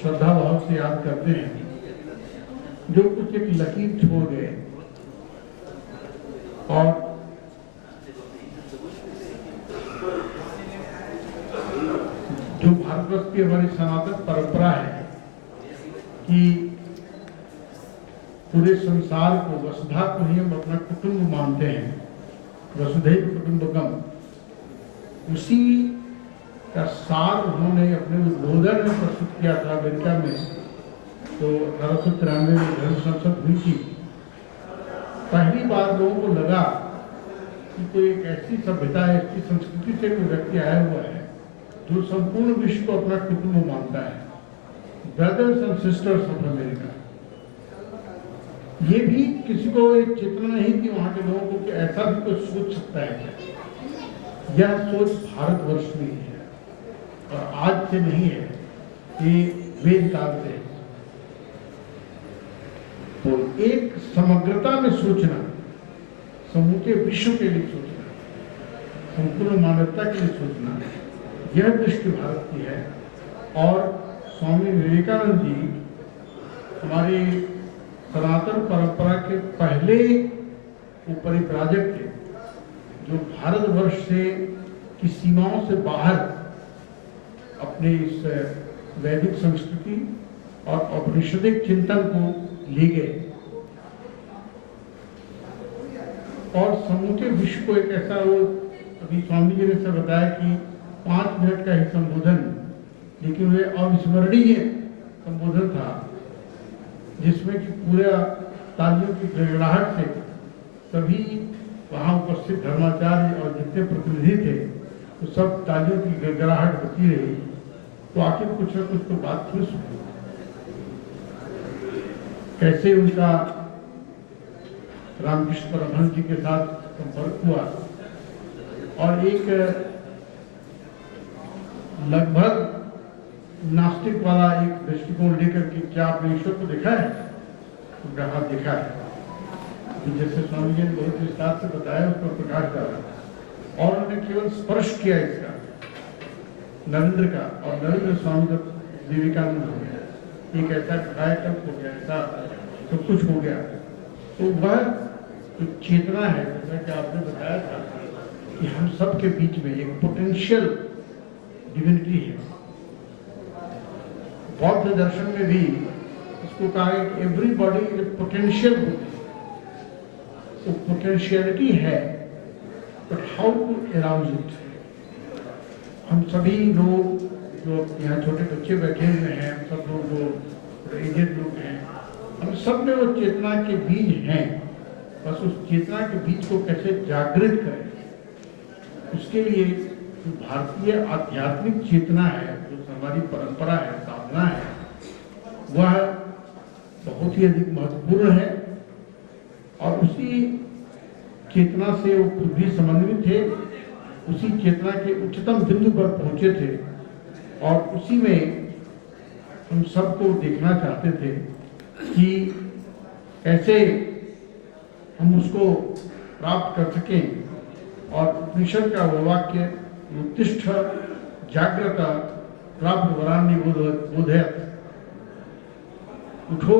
श्रद्धा भाव से याद करते हैं जो कुछ एक लकीर छोड़ गए। और जो भारतवर्ष की हमारी सनातन परंपरा है कि पूरे संसार को, वसुधा को ही हम अपना कुटुंब मानते हैं, वसुधैव कुटुंबकम, उसी का सार उन्होंने अपने उद्बोधन में प्रस्तुत किया था अमेरिका में। तो 1893 में धर्म संसद हुई थी। पहली बार लोगों को लगा कि कोई एक ऐसी सभ्यता, ऐसी संस्कृति से कोई व्यक्ति आया हुआ है जो संपूर्ण विश्व को अपना कुटुंब मानता है, brothers and sisters of America. ये भी किसी को एक चेतना नहीं थी वहां के लोगों को कि ऐसा भी कोई सोच सकता है क्या। यह सोच भारतवर्ष में है और आज से नहीं है, ये वेद काल से है। तो एक समग्रता में सोचना, समूचे विश्व के लिए सोचना, संपूर्ण मानवता के लिए सोचना, यह दृष्टि भारत की है। और स्वामी विवेकानंद जी हमारी सनातन परंपरा के पहले वो परिव्राजक थे जो भारतवर्ष से की सीमाओं से बाहर अपने इस वैदिक संस्कृति और औपनिषदिक चिंतन को ले गए और समूचे विश्व को एक ऐसा, वो अभी स्वामी जी ने से बताया कि 5 मिनट का ही संबोधन, लेकिन वे अविस्मरणीय संबोधन था जिसमें कि पूरा तालियों की गड़गड़ाहट से सभी वहाँ उपस्थित धर्माचार्य और जितने प्रतिनिधि थे तो सब तालियों की गड़गड़ाहट होती रही। तो आखिर कुछ न कुछ तो बात फिर सुनी, कैसे उनका रामकृष्ण परमहंस जी के साथ संपर्क हुआ और एक लगभग नास्तिक वाला एक दृष्टिकोण लेकर के, क्या आपने ईश्वर को देखा है? तो कहा देखा है। तो जैसे स्वामी जी ने बहुत विस्तार से बताया, उस पर प्रकाश डाला और उन्होंने केवल स्पर्श किया इसका, नरेंद्र का, और नरेंद्र स्वामी का विवेकानंद हो गया, एक ऐसा कायाकल्प हो गया, ऐसा सब कुछ हो गया। तो वह जो चेतना है, जैसा कि आपने बताया था कि हम सब के बीच में एक पोटेंशियल डिविनिटी है। बौद्ध दर्शन में भी उसको कहा है कि एवरीबॉडी इज पोटेंशियल होती है, तो पोटेंशियलिटी है, but how to arouse it. हम सभी लोग जो यहाँ छोटे बच्चे बैठे हुए हैं, हम सब लोग जो एजेड लोग हैं, हम सब में वो चेतना के बीज हैं, बस उस चेतना के बीज को कैसे जागृत करें, उसके लिए जो भारतीय आध्यात्मिक चेतना है, जो हमारी परंपरा है, साधना है, वह बहुत ही अधिक महत्वपूर्ण है। और उसी चेतना से वो खुद भी समन्वित थे, उसी चेतना के उच्चतम बिंदु पर पहुंचे थे, और उसी में हम सबको देखना चाहते थे कि कैसे हम उसको प्राप्त कर सकें। और उपनिषद का वो वाक्य उत्तिष्ठ जागृत प्राप्त वरान्य बोधयत्, उठो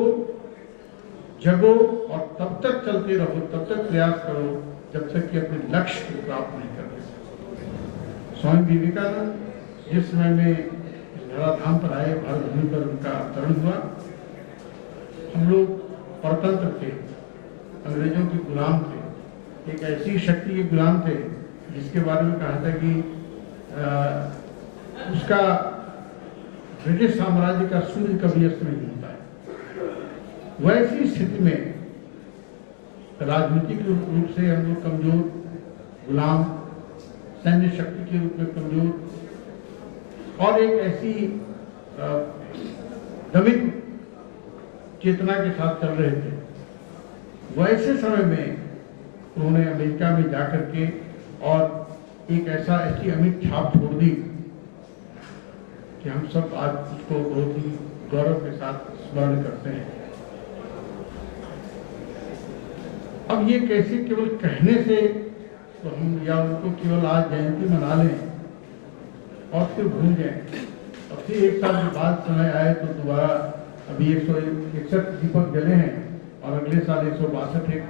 जगो और तब तक चलते रहो, तब तक प्रयास करो जब तक कि अपने लक्ष्य को प्राप्त नहीं कर लेते। स्वामी विवेकानंद जिस समय में धराधाम पर आए, भारत भूमि पर उनका अवतरण हुआ, हम लोग परतंत्र थे, अंग्रेजों के गुलाम थे, एक ऐसी शक्ति के गुलाम थे जिसके बारे में कहा था कि उसका ब्रिटिश साम्राज्य का सूर्य कभी अस्त नहीं होता है। वैसी स्थिति में राजनीतिक रूप से हम लोग कमजोर, गुलाम, सैन्य शक्ति के रूप में कमजोर, और एक ऐसी दमित चेतना के साथ चल रहे थे। वैसे समय में उन्होंने अमेरिका में जाकर के और एक ऐसी अमिट छाप छोड़ दी कि हम सब आज उसको बहुत ही गौरव के साथ स्मरण करते हैं। अब ये कैसे केवल कहने से तो हम या उनको केवल आज जयंती मना लें और फिर भूल जाएं, और फिर एक साल के बाद समय आए तो दोबारा अभी 161 दीपक जले हैं और अगले साल 162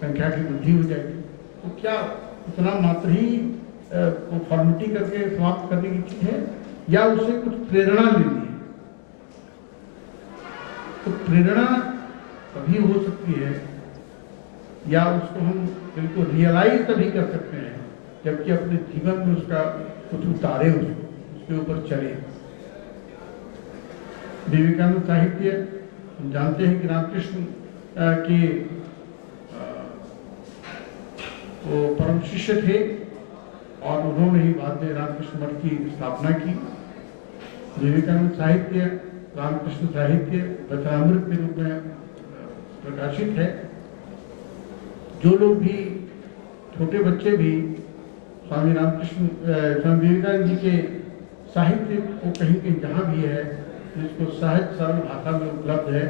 संख्या की वृद्धि हो जाएगी, तो क्या इतना मात्र ही फॉर्मेलिटी करके समाप्त करने की चीज है, या उससे कुछ प्रेरणा लेनी है? तो प्रेरणा तभी हो सकती है, या उसको हम बिल्कुल रियलाइज तभी कर सकते हैं जबकि अपने जीवन में उसका कुछ उतारे, उसके ऊपर चले। विवेकानंद साहित्य हम जानते हैं कि रामकृष्ण के वो परम शिष्य थे, और उन्होंने ही बाद में रामकृष्ण मठ की स्थापना की। विवेकानंद साहित्य, रामकृष्ण साहित्य वचनामृत के रूप में प्रकाशित है। जो लोग भी, छोटे बच्चे भी स्वामी विवेकानंद जी के साहित्य को कहीं कहीं जहाँ भी है, जिसको सहज सरल भाषा में उपलब्ध है,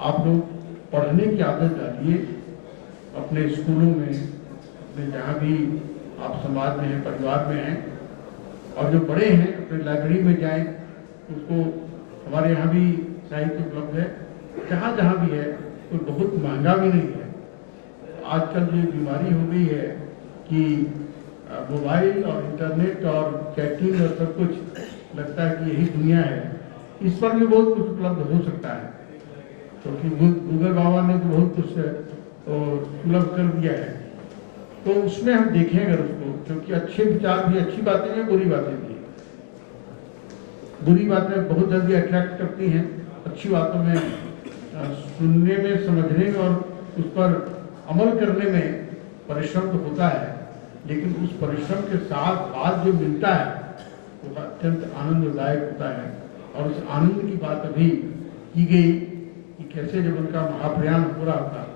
आप लोग पढ़ने की आदत डालिए अपने स्कूलों में, अपने जहाँ भी आप समाज में हैं, परिवार में हैं, और जो बड़े हैं अपने लाइब्रेरी में जाएं, उसको हमारे यहाँ भी साहित्य उपलब्ध है, जहाँ जहाँ भी है, कोई बहुत महंगा भी नहीं है। आजकल जो बीमारी हो गई है कि मोबाइल और इंटरनेट और चैटिंग और सब कुछ, लगता है कि यही दुनिया है, इस पर भी बहुत कुछ उपलब्ध हो सकता है, क्योंकि गूगल बाबा ने तो बहुत कुछ सुलभ कर दिया है। तो उसमें हम देखें अगर उसको, क्योंकि अच्छे विचार भी, अच्छी बातें हैं, बुरी बातें भी हैं। बुरी बातें बहुत जल्दी अट्रैक्ट करती हैं, अच्छी बातों में सुनने में, समझने में और उस पर अमल करने में परिश्रम तो होता है, लेकिन उस परिश्रम के साथ बाद जो मिलता है वो अत्यंत आनंददायक होता है। और उस आनंद की बात अभी की गई कि कैसे जब उनका महाप्रयाण हो रहा था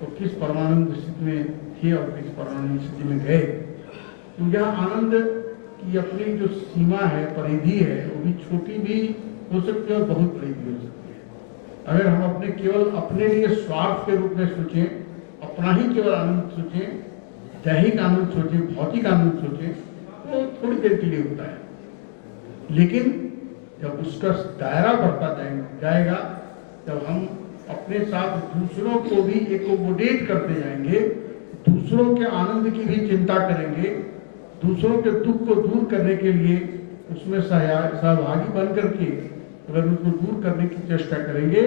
तो किस परमानंद स्थिति में थे और किस परमानंद स्थिति में गए। तो यह आनंद की अपनी जो सीमा है, परिधि है, वो भी छोटी भी हो सकती है और बहुत बड़ी भी हो सकती है। अगर हम अपने केवल अपने लिए स्वार्थ के रूप में सोचें, अपना ही केवल आनंद सोचें, दैहिक आनंद सोचें, भौतिक आनंद सोचें, तो थोड़ी देर के लिए होता है। लेकिन जब उसका दायरा बढ़ता जाएगा, जब हम अपने साथ दूसरों को भी एकोमोडेट करते जाएंगे, दूसरों के आनंद की भी चिंता करेंगे, दूसरों के दुख को दूर करने के लिए उसमें सहभागी बन करके अगर उसको दूर करने की चेष्टा करेंगे,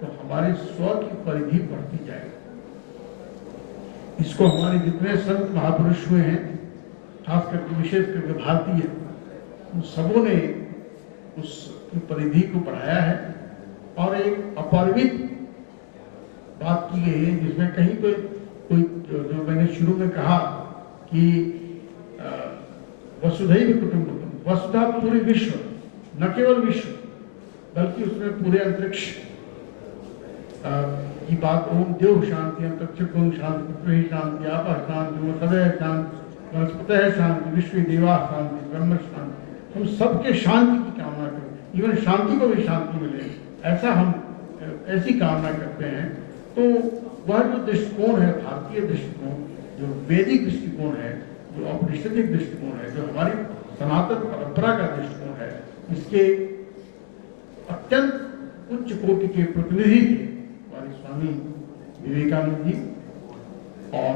तो हमारे स्व की परिधि बढ़ती जाएगी। इसको हमारे जितने संत महापुरुष हुए हैं, खास करके विशेष करके भारतीय, उन सबों ने उस परिधि को बढ़ाया है और एक अपरिमित बात की गई है, जिसमें कहीं कोई जो मैंने शुरू में कहा कि वसुधैव कुटुंबकम, वसुधा पूरे विश्व, न केवल विश्व बल्कि उसमें पूरे अंतरिक्ष की बात। ओम देव शांति, अंतरिक्ष ओम शांति, पृथ्वी शांति, आप शांति, सदैव शांति, वनस्पतः शांति, विश्व देवा शांति, ब्रह्म शांति। हम सबके शांति की कामना करते हैं, इवन शांति को भी शांति मिले, ऐसा हम ऐसी कामना करते हैं। तो वह जो दृष्टिकोण है, भारतीय दृष्टिकोण, जो वैदिक दृष्टिकोण है, जो औपनिषदिक दृष्टिकोण है, जो हमारी सनातन परंपरा का दृष्टिकोण है, इसके अत्यंत उच्च कोटि के प्रतिनिधि थे हमारे स्वामी विवेकानंद जी। और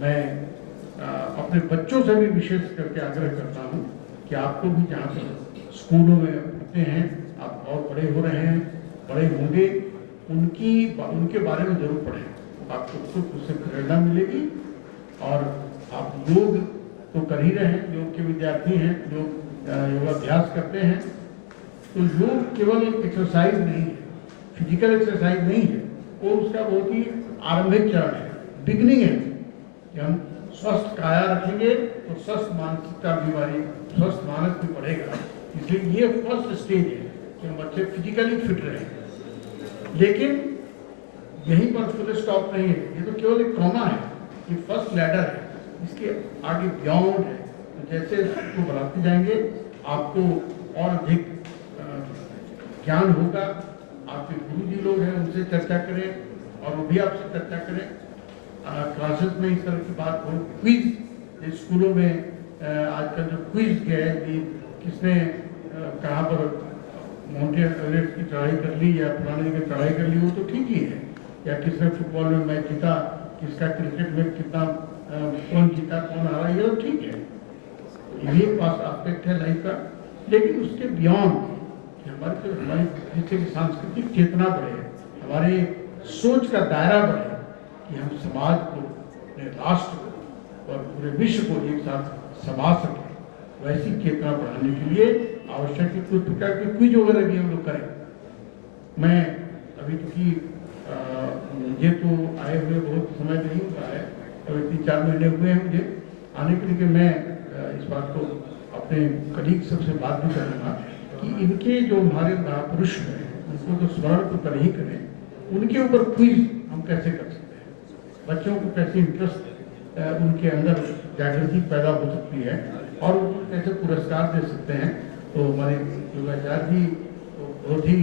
मैं अपने बच्चों से भी विशेष करके आग्रह करता हूँ कि आपको भी जहाँ पर स्कूलों में पढ़ते हैं, आप और बड़े हो रहे हैं, बड़े होंगे, उनके बारे में जरूर पढ़ें। आपको खुद उससे प्रेरणा मिलेगी। और आप योग तो कर ही रहे हैं, योग के विद्यार्थी हैं, योग योगाभ्यास करते हैं। तो योग केवल एक्सरसाइज नहीं है, फिजिकल एक्सरसाइज नहीं है, वो उसका बहुत ही आरंभिक चरण है, बिगनिंग है कि हम स्वस्थ काया रखेंगे तो स्वस्थ मानसिकता भी हमारी, स्वस्थ मानस भी बढ़ेगा। इसलिए ये फर्स्ट स्टेज है कि हम बच्चे फिजिकली फिट रहें। लेकिन यहीं पर फुल स्टॉप नहीं है, ये तो केवल एक कॉमा है, ये फर्स्ट लैडर है, इसके आगे बियॉन्ड है। तो जैसे इसको बढ़ाते जाएंगे आपको और अधिक ज्ञान होगा। आपके गुरु जी लोग हैं, उनसे चर्चा करें और वो भी आपसे चर्चा करें। क्लासेस में इस तरह की बात हो, क्विज स्कूलों में आजकल जो क्विज गए कि किसने कहाँ पर माउंट एवरेस्ट की चढ़ाई कर ली या फलाने की चढ़ाई कर ली, वो तो ठीक ही है। या किसने फुटबॉल में मैच जीता, किसका क्रिकेट में कितना कौन जीता कौन हारा, ये तो ठीक है, ये पास एस्पेक्ट है लाइफ का। लेकिन उसके बियॉन्ड हमारी जिससे कि सांस्कृतिक चेतना बढ़े, हमारे सोच का दायरा बढ़े कि हम समाज को, अपने राष्ट्र को और पूरे विश्व को एक साथ संभाल सकें, वैसी चेतना बढ़ाने के लिए आवश्यक है कुछ प्रकार के क्विज वगैरह भी हम लोग करें। मैं अभी क्योंकि मुझे तो आए हुए बहुत समय नहीं हुआ है, अभी 3-4 महीने हुए हैं मुझे आने के लिए। मैं इस बात को अपने कलीग सबसे बात भी करूँगा कि इनके जो हमारे महापुरुष हैं उनको तो स्मरण तो कर ही करें, उनके ऊपर क्विज हम कैसे कर सकते हैं, बच्चों को कैसे इंटरेस्ट उनके अंदर जागृति पैदा हो सकती है और उनको कैसे पुरस्कार दे सकते हैं। तो हमारे योगाचार्य जी तो बहुत ही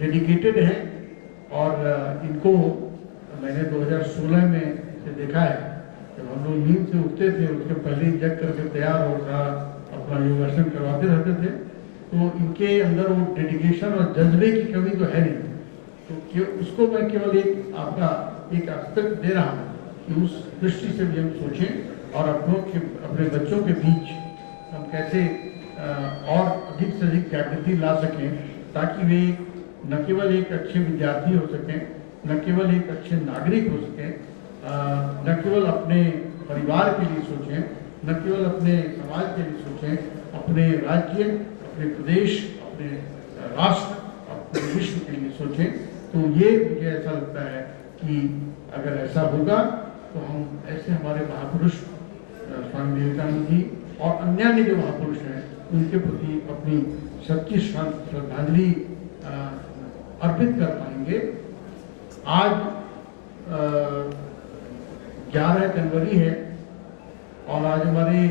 डेडिकेटेड हैं और इनको मैंने 2016 में से देखा है, जब हम लोग नींद से उठते थे उसके पहले जग करके तैयार हो रहा अपना योगासन करवाते रहते थे। तो इनके अंदर वो डेडिकेशन और जज्बे की कमी तो है नहीं। तो उसको मैं केवल एक आपका एक एस्पेक्ट दे रहा हूँ कि उस दृष्टि से भी हम सोचें और अपने बच्चों के बीच हम कैसे और अधिक से अधिक जागृति ला सकें, ताकि वे न केवल एक अच्छे विद्यार्थी हो सकें, न केवल एक अच्छे नागरिक हो सकें, न केवल अपने परिवार के लिए सोचें, न केवल अपने समाज के लिए सोचें, अपने राज्य, अपने प्रदेश, अपने राष्ट्र, अपने विश्व के लिए सोचें। तो ये मुझे ऐसा लगता है कि अगर ऐसा होगा तो हम ऐसे हमारे महापुरुष स्वामी विवेकानंद जी और अन्य जो महापुरुष हैं उनके प्रति अपनी सच्ची श्रद्धांजलि अर्पित कर पाएंगे। आज 11 जनवरी है और आज हमारे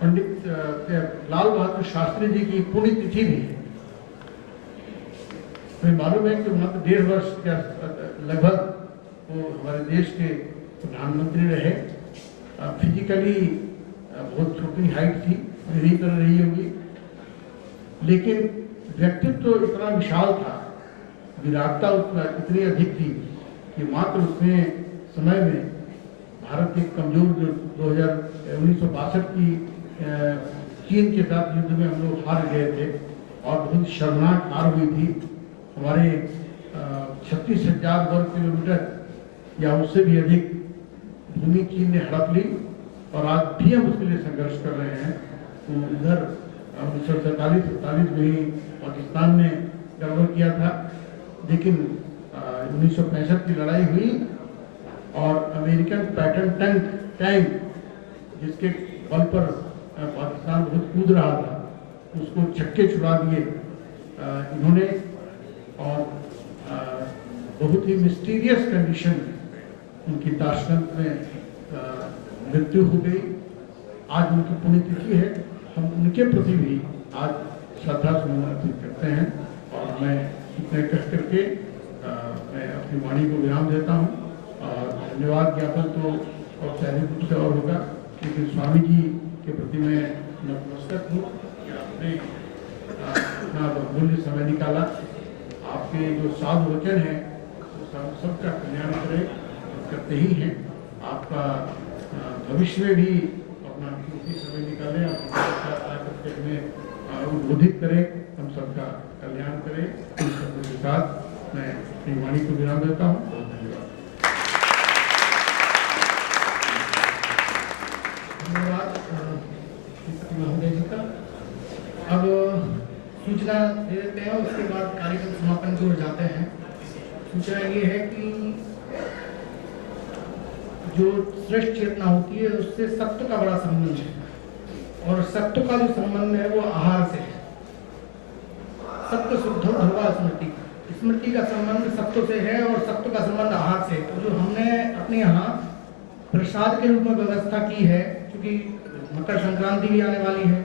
पंडित लाल बहादुर शास्त्री जी की पुण्यतिथि भी है। हमें मालूम है कि मात्र 1.5 वर्ष का लगभग वो हमारे देश के प्रधानमंत्री रहे। फिजिकली बहुत छोटी हाइट थी, मेरी तरह रही होगी, लेकिन व्यक्तित्व तो इतना विशाल था, विराटता इतनी अधिक थी कि मात्र उसने समय में भारत के कमजोर जो 1962 की चीन के साथ युद्ध में हम लोग हार गए थे और बहुत शर्मनाक हार हुई थी। हमारे 36,000 वर्ग किलोमीटर या उससे भी अधिक भूमि चीन ने हड़प ली और आज भी हम उसके लिए संघर्ष कर रहे हैं। तो इधर 1947 में ही पाकिस्तान ने गड़बड़ किया था, लेकिन 1965 की लड़ाई हुई और अमेरिकन पैटर्न टैंक जिसके बल पर पाकिस्तान बहुत कूद रहा था, उसको छक्के छुड़ा दिए इन्होंने। और बहुत ही मिस्टीरियस कंडीशन में उनकी ताशकंद में मृत्यु हो गई। आज उनकी पुण्यतिथि है, हम उनके प्रति भी आज श्रद्धा सुमन अर्पित करते हैं। और मैं इतने कह करके मैं अपनी वाणी को विराम देता हूँ। और धन्यवाद ज्ञापन तो औपचारिक रूप से और होगा, लेकिन स्वामी जी के प्रति मैं नतमस्तक हूँ कि आपने अपना बहुमूल्य समय निकाला। आपके जो साधु वचन है वो सबका कल्याण करे, करते ही हैं। आपका भविष्य में भी अपना कीमती समय निकाले, अपने में उद्बोधित करें, हम सबका कल्याण करें। इन शब्दों के साथ मैं अपनी वाणी को विराम देता हूँ। बहुत धन्यवाद। धन्यवाद महोदय जी का। अब सूचना दे देते हैं, उसके बाद कार्यक्रम समापन की ओर जाते हैं। सूचना ये है कि जो श्रेष्ठ चेतना होती है उससे सत्व का बड़ा संबंध है, और सत्व का जो संबंध है वो आहार से है। सत्व शुद्ध ध्रुवा स्मृति, स्मृति का संबंध सत्व से है और सत्व का संबंध आहार से। तो जो हमने अपने यहाँ प्रसाद के रूप में व्यवस्था की है, क्योंकि मकर संक्रांति भी आने वाली है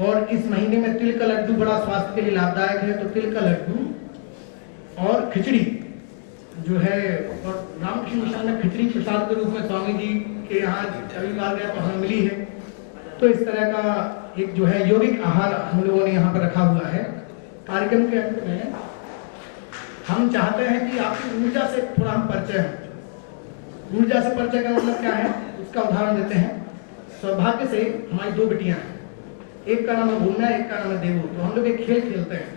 और इस महीने में तिल का लड्डू बड़ा स्वास्थ्य के लिए लाभदायक है, तो तिल का लड्डू और खिचड़ी जो है, और रामकृष्ण मिशन में खिचड़ी प्रसाद के रूप में स्वामी जी के यहाँ रविवार गया तो हमें मिली है। तो इस तरह का एक जो है यौगिक आहार हम लोगों ने यहाँ पर रखा हुआ है। कार्यक्रम के अंत में हम चाहते हैं कि आपकी ऊर्जा से थोड़ा हम परिचय हों। ऊर्जा से परिचय का मतलब क्या है, उसका उदाहरण देते हैं। सौभाग्य से हमारी 2 बेटियां हैं, एक का नाम है भूमना, एक का नाम है देवू। तो हम लोग एक खेल खेलते हैं,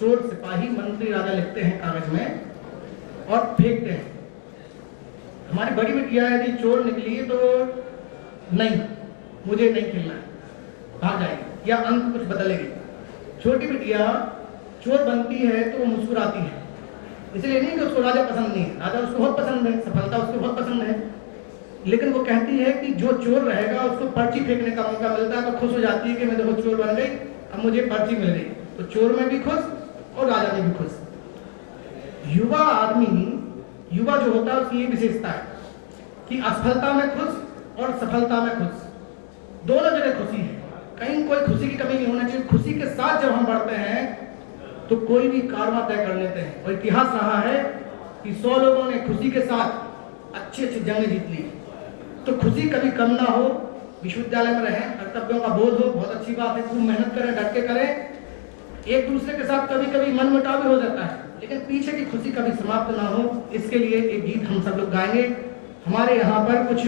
चोर सिपाही मंत्री राजा लिखते हैं कागज में और फेंकते हैं। हमारी बड़ी बिटिया यदि चोर निकली तो नहीं, मुझे नहीं खेलना है, भाग जाएगी या अंक कुछ बदलेगी। छोटी बिटिया चोर बनती है तो वो मुस्कुराती है, इसलिए नहीं कि उसको राजा पसंद नहीं है, राजा उसको बहुत पसंद है, सफलता उसको बहुत पसंद है, लेकिन वो कहती है कि जो चोर रहेगा उसको पर्ची फेंकने का मौका मिलता है तो खुश हो जाती है कि मैं देखो चोर बन गई, अब मुझे पर्ची मिल गई। तो चोर में भी खुश और राजा में भी खुश। युवा आदमी, युवा जो होता है उसकी ये विशेषता है कि असफलता में खुश और सफलता में खुश, दोनों जगह खुशी है। कहीं कोई खुशी की कमी नहीं होना चाहिए। खुशी के साथ जब हम बढ़ते हैं तो कोई भी कारवां तय कर लेते हैं। और इतिहास रहा है कि 100 लोगों ने खुशी के साथ अच्छी अच्छी जंग जीत ली। तो खुशी कभी कम ना हो, विश्वविद्यालय में रहें, कर्तव्यों का बोध हो, बहुत अच्छी बात है, खूब मेहनत करें, डट के करें। एक दूसरे के साथ कभी कभी मन मुटाव भी हो जाता है, लेकिन पीछे की खुशी कभी समाप्त ना हो, इसके लिए एक गीत हम सब लोग गाएंगे। हमारे यहाँ पर कुछ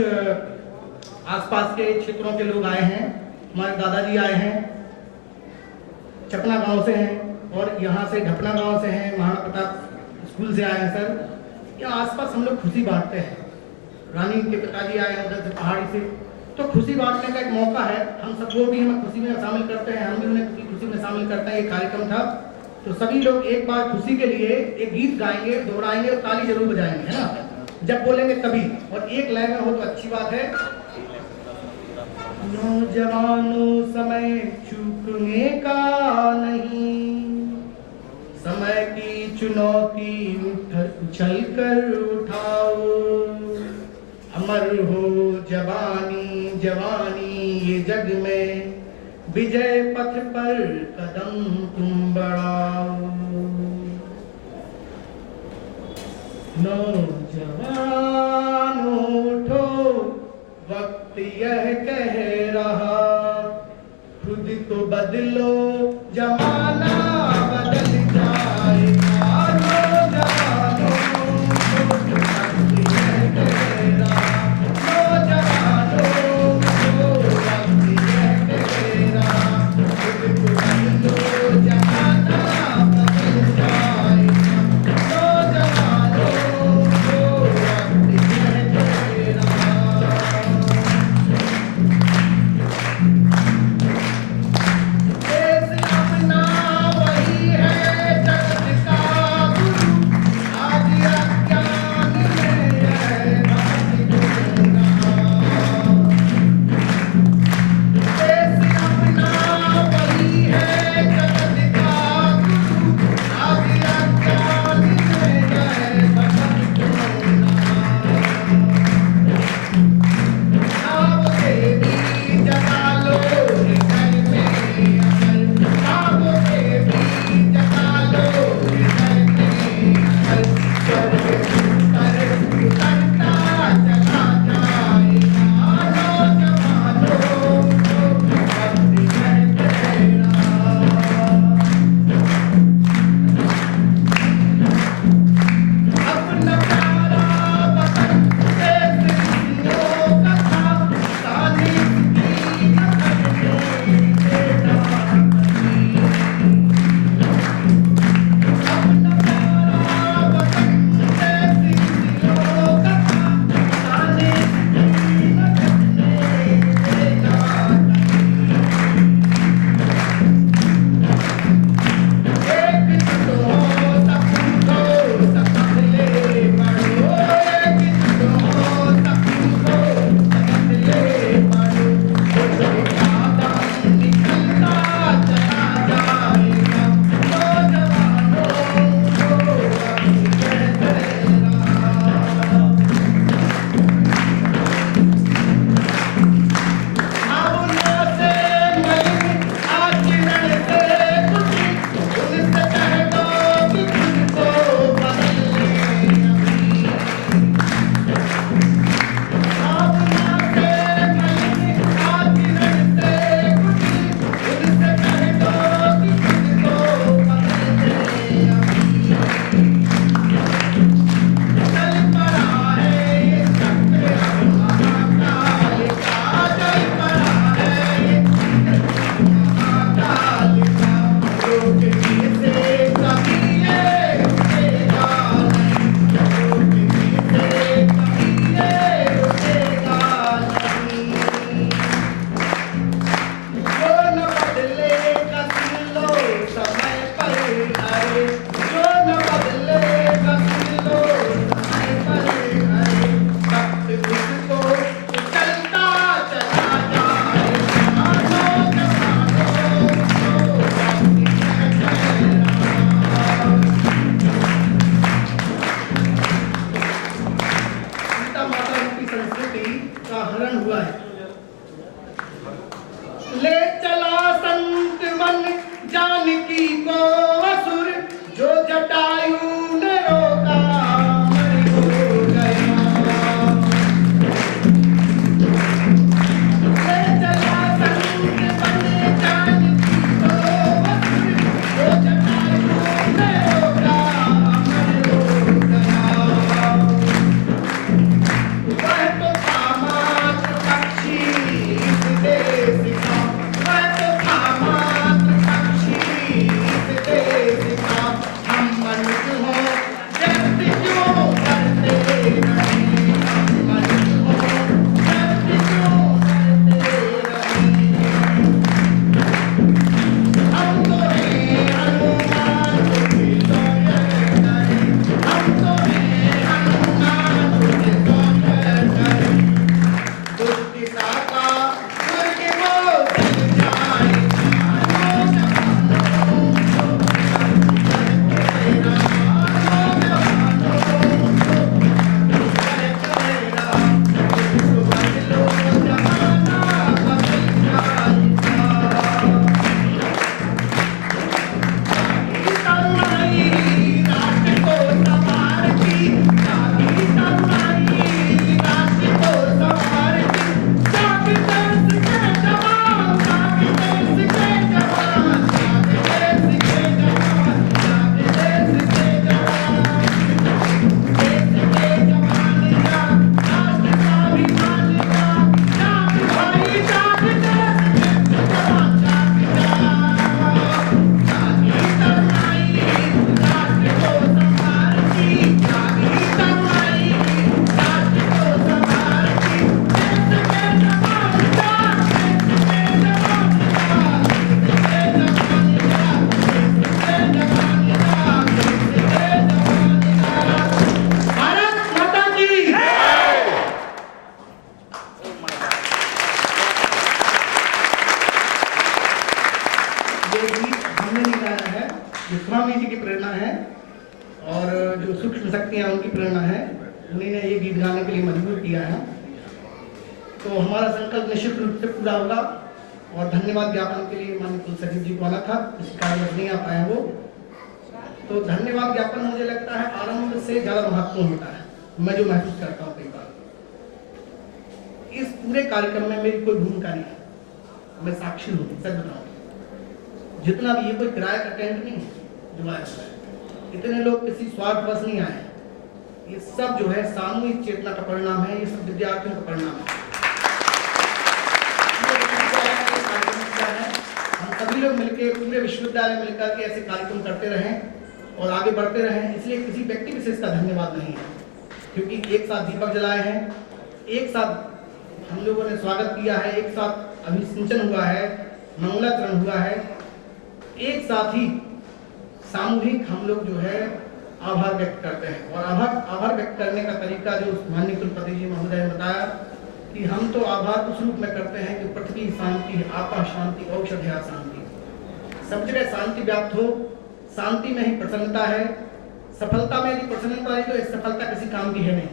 आसपास के क्षेत्रों के लोग आए हैं, हमारे दादाजी आए हैं, चपना गांव से हैं और यहाँ से ढपना गांव से हैं, महाराणा प्रताप स्कूल से आए हैं सर। यहाँ आसपास हम लोग खुशी बांटते हैं। रानी के पिताजी आए हैं उधर से पहाड़ी से, तो खुशी बांटने का एक मौका है। हम सबको भी हमें खुशी में शामिल करते हैं, हम भी उन्हें खुशी में शामिल करते हैं। ये कार्यक्रम था तो सभी लोग एक बार खुशी के लिए एक गीत गाएंगे, दोहराएंगे और ताली जरूर बजाएंगे, है ना, जब बोलेंगे तभी, और एक लय में हो तो अच्छी बात है। नौजवानों समय चूकने का नहीं, समय की चुनौती उछल कर उठाओ, अमर हो जवानी जवानी ये जग में, विजय पथ पर कदम तुम बढ़ाओ। नौजवान उठो, वक्त यह कह रहा, खुद को बदलो, जमाना बदल जाएगा। नौजवानों उठो, वक्त यह कह रहा, नौजवानों उठो, वक्त यह कह रहा, खुद को बदलो, जमाना बदल जाएगा। जो स्वामी जी की प्रेरणा है और जो सूक्ष्म शक्तियाँ उनकी प्रेरणा है, उन्हीं ने ये गीत गाने के लिए मजबूर किया है। तो हमारा संकल्प निश्चित रूप से पूरा होगा। और धन्यवाद ज्ञापन के लिए माननीय कुलसचिव जी को आना था, इस कारण नहीं आ पाए वो। तो धन्यवाद ज्ञापन मुझे लगता है आरंभ से ज़्यादा महत्वपूर्ण होता है, मैं जो महसूस करता हूँ कई बार। इस पूरे कार्यक्रम में मेरी कोई भूमिका नहीं है, मैं साक्षी हूँ, सच बताऊँ। जितना भी ये कोई किराए का टेंट नहीं है जो आया है, इतने लोग किसी स्वार्थवश नहीं आए, ये सब जो है सामूहिक चेतना का परिणाम है, ये सब विद्यार्थियों का परिणाम है। हम सभी लोग मिलकर, पूरे विश्वविद्यालय मिलकर के ऐसे कार्यक्रम करते रहें और आगे बढ़ते रहें। इसलिए किसी व्यक्ति विशेष का धन्यवाद नहीं है, क्योंकि एक साथ दीपक जलाए हैं, एक साथ हम लोगों ने स्वागत किया है, एक साथ अभिसिंचन हुआ है, मंगलाचरण हुआ है, एक साथ ही सामूहिक हम लोग जो है आभार व्यक्त करते हैं। और आभार व्यक्त करने का तरीका जो माननीय कुलपति जी महोदय ने बताया कि हम तो आभार उस रूप में करते हैं कि पृथ्वी शांति, आकाश शांति, औषधया शांति, सब जगह शांति व्याप्त हो। शांति में ही प्रसन्नता है। सफलता में यदि प्रसन्नता है तो इस सफलता किसी काम की है नहीं।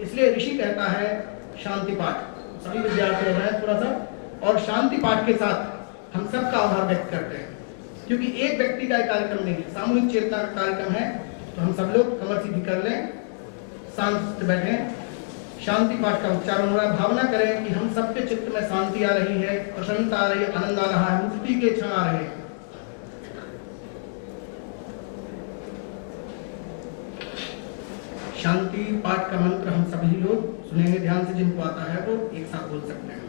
इसलिए ऋषि कहता है शांति पाठ, सभी विद्यार्थी हो रहे हैं थोड़ा सा, और शांति पाठ के साथ हम सबका आभार व्यक्त करते हैं, क्योंकि एक व्यक्ति का कार्यक्रम नहीं है, सामूहिक चेतना का कार्यक्रम है। तो हम सब लोग कमर सीधी कर लें, शांत से बैठें। शांति पाठ का उच्चारण हो रहा है। भावना करें कि हम सबके चित्त में शांति आ रही है, प्रसन्नता आ रही है, आनंद आ रहा है, मुक्ति के क्षण आ रहे हैं। शांति पाठ का मंत्र हम सभी लोग सुनेंगे ध्यान से, जिनको आता है वो एक साथ बोल सकते हैं।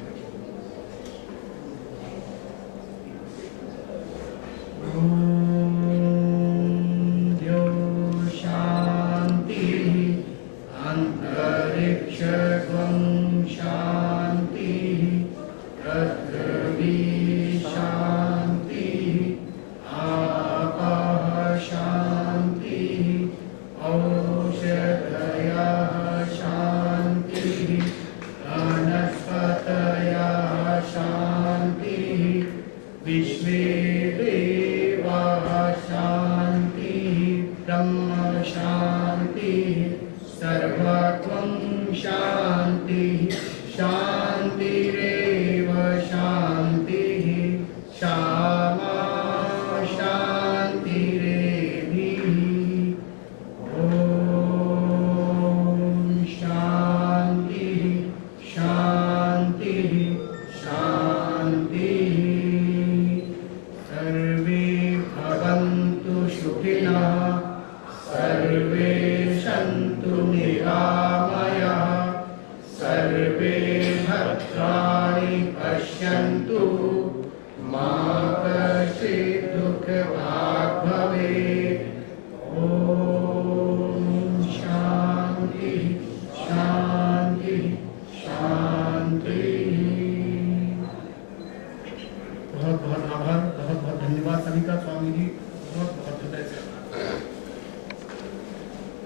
बहुत बहुत आभार, बहुत बहुत धन्यवाद सभी का। स्वामी जी बहुत बहुत